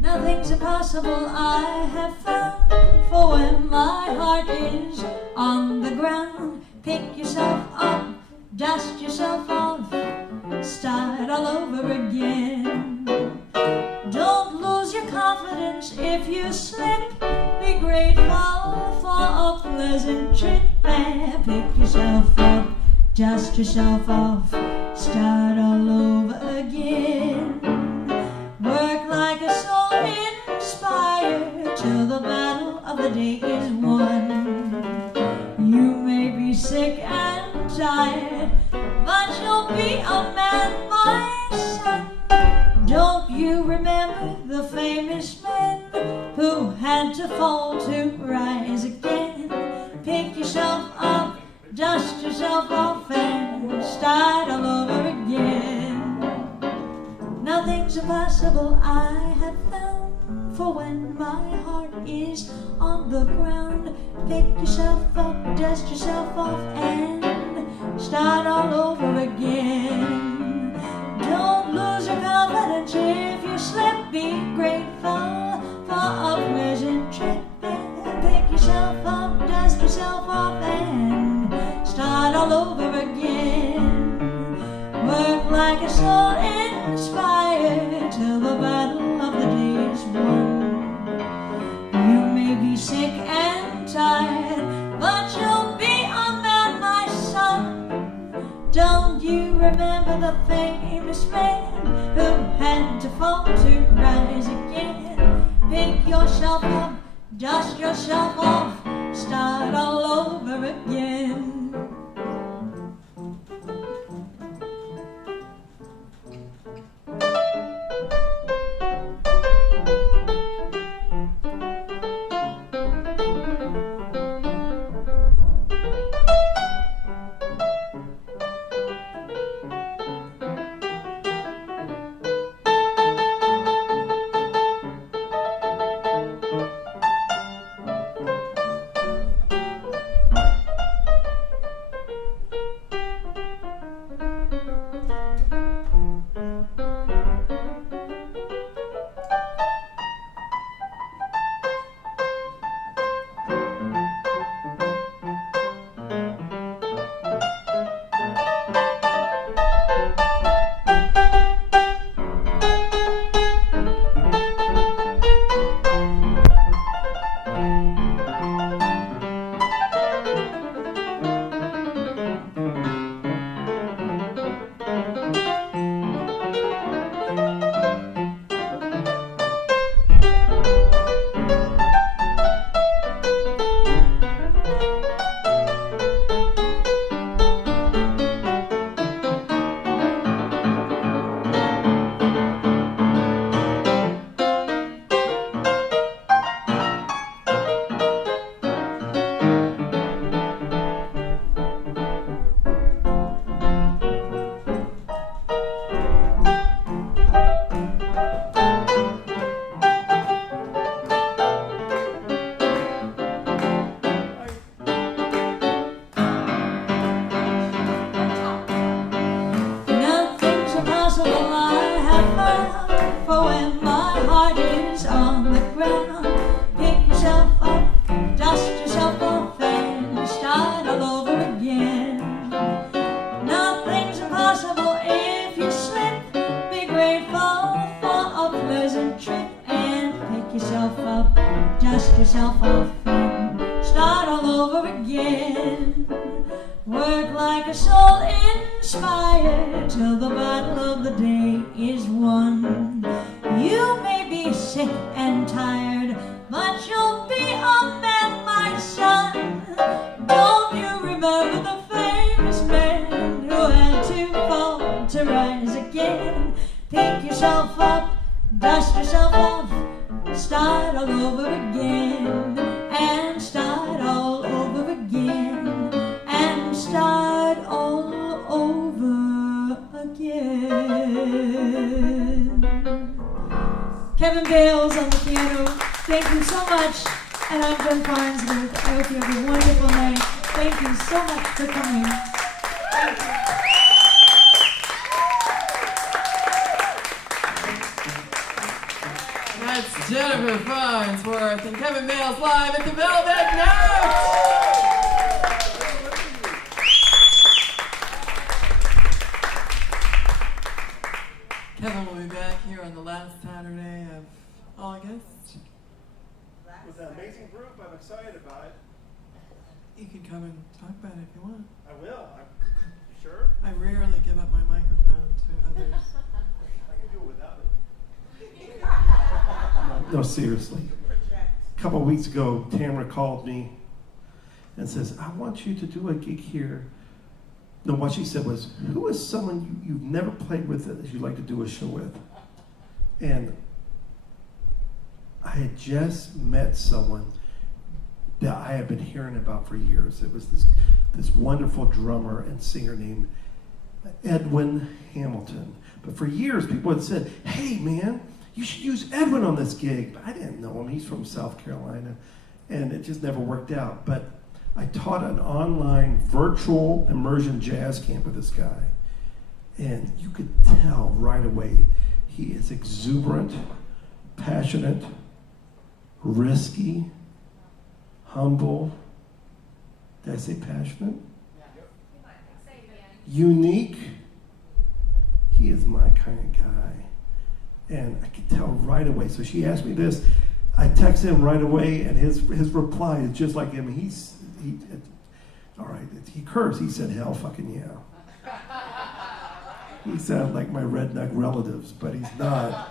Nothing's impossible, I have found. For when my heart is on the ground, pick yourself up, dust yourself off, start all over again. Don't lose your confidence if you slip. Be grateful for a pleasant trip. And pick yourself up, dust yourself off, start all over again. Work like a soul inspired till the battle of the day is won. You may be sick and tired, but you'll be a man, my son. Don't you remember the famous men who had to fall to rise again? Pick yourself up, dust yourself off, and start all over again. Nothing's impossible, I have found. For when my heart is on the ground, pick yourself up, dust yourself off, and start all over again. Don't lose your confidence if you slip. Be grateful for a pleasant trip. Pick yourself up, dust yourself off, and start all over again. Work like a soul inspired till the battle of the day is won. You may be sick and tired, but you'll be a man, my son. Don't you remember the famous man who had to fall to rise again? Pick yourself up, dust yourself off, start all over again. Yourself off and start all over again. Work like a soul inspired till the battle of the day is won. You may be sick and tired, but you'll be a man, my son. Don't you remember the famous man who had to fall to rise again? Pick yourself up, dust yourself off, start all over again, and start all over again. Kevin Bales on the piano. Thank you so much. And I'm Jen Farnsworth. I hope you have a wonderful night. Thank you so much for coming. Thank you. That's Jennifer Farnsworth and Kevin Bales live at the Velvet Note! Kevin will be back here on the last Saturday of August. With an amazing group, I'm excited about it. You can come and talk about it if you want. I will. You sure? I rarely give up my microphone to others. I can do it without it. No, seriously. A couple of weeks ago, Tamara called me and says, I want you to do a gig here. No, what she said was, who is someone you've never played with that you'd like to do a show with? And I had just met someone that I had been hearing about for years. It was this wonderful drummer and singer named Edwin Hamilton. But for years, people had said, hey, man, you should use Edwin on this gig. But I didn't know him. He's from South Carolina. And it just never worked out. But I taught an online virtual immersion jazz camp with this guy. And you could tell right away he is exuberant, passionate, risky, humble. Did I say passionate? Unique. He is my kind of guy. And I could tell right away. So she asked me this. I texted him right away, and his reply is just like him. All right, he cursed. He said, hell fucking yeah. He sounded like my redneck relatives, but he's not.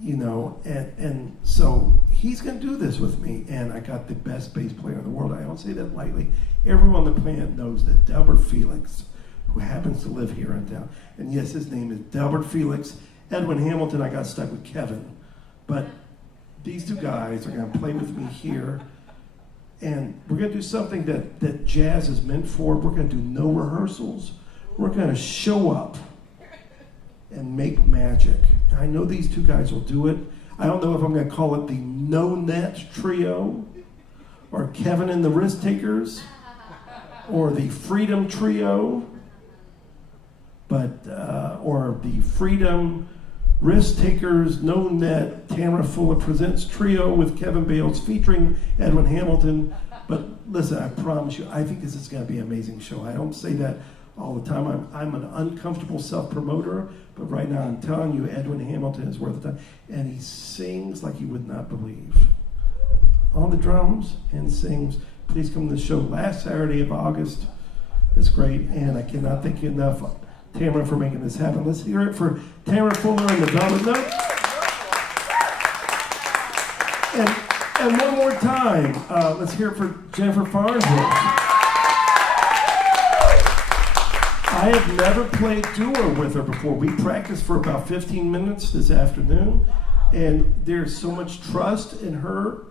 You know, and so he's going to do this with me, and I got the best bass player in the world. I don't say that lightly. Everyone on the planet knows that Delbert Felix, who happens to live here in town, and yes, his name is Delbert Felix. Edwin Hamilton, I got stuck with Kevin. But these two guys are going to play with me here, and we're going to do something that jazz is meant for. We're going to do no rehearsals. We're going to show up and make magic. And I know these two guys will do it. I don't know if I'm going to call it the No Net Trio, or Kevin and the Risk Takers, or the Freedom Trio, but or the Freedom Risk Takers No Net Tamara Fuller Presents Trio with Kevin Bales featuring Edwin Hamilton. But listen, I promise you, I think this is going to be an amazing show. I don't say that all the time. I'm an uncomfortable self-promoter, but right now I'm telling you, Edwin Hamilton is worth the time. And he sings like you would not believe. On the drums and sings. Please come to the show last Saturday of August. It's great, and I cannot thank you enough, Tamara, for making this happen. Let's hear it for Tamara Fuller and the Velvet Note. And one more time, let's hear it for Jennifer Farnsworth. I have never played duo with her before. We practiced for about 15 minutes this afternoon, and there's so much trust in her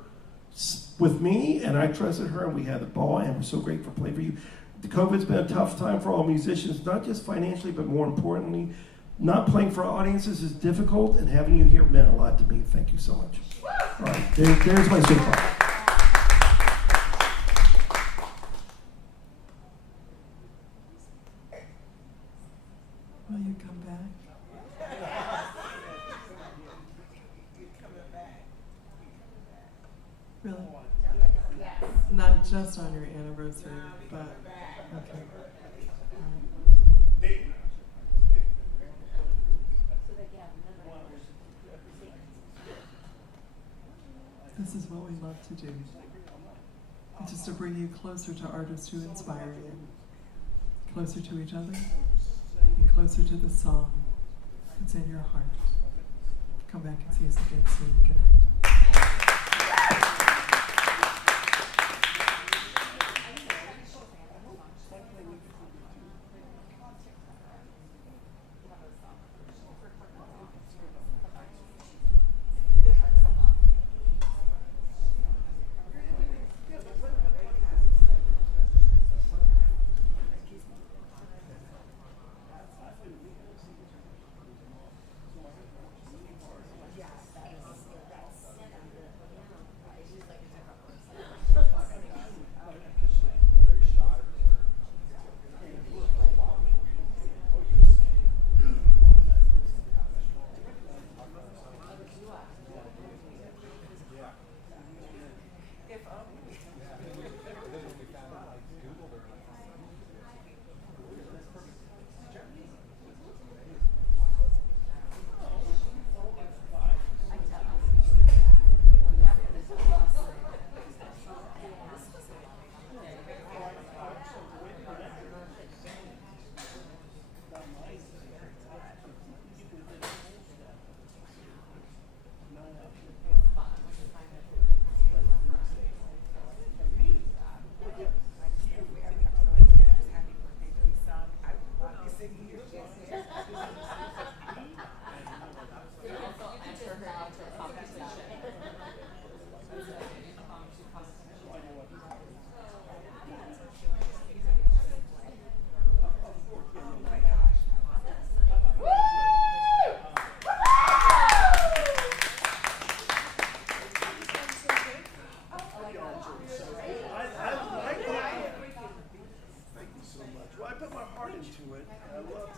with me, and I trusted her, and we had a ball, and we're so grateful to play for you. The COVID's been a tough time for all musicians, not just financially, but more importantly, not playing for audiences is difficult, and having you here meant a lot to me. Thank you so much. All right, there's my super. Will you come back? Really? Not just on your anniversary, but okay. This is what we love to do. Just to bring you closer to artists who inspire you, closer to each other, and closer to the song that's in your heart. Come back and see us again soon. Good night. Yes. I like it. Thank you so much. Well, I put my heart into it. I love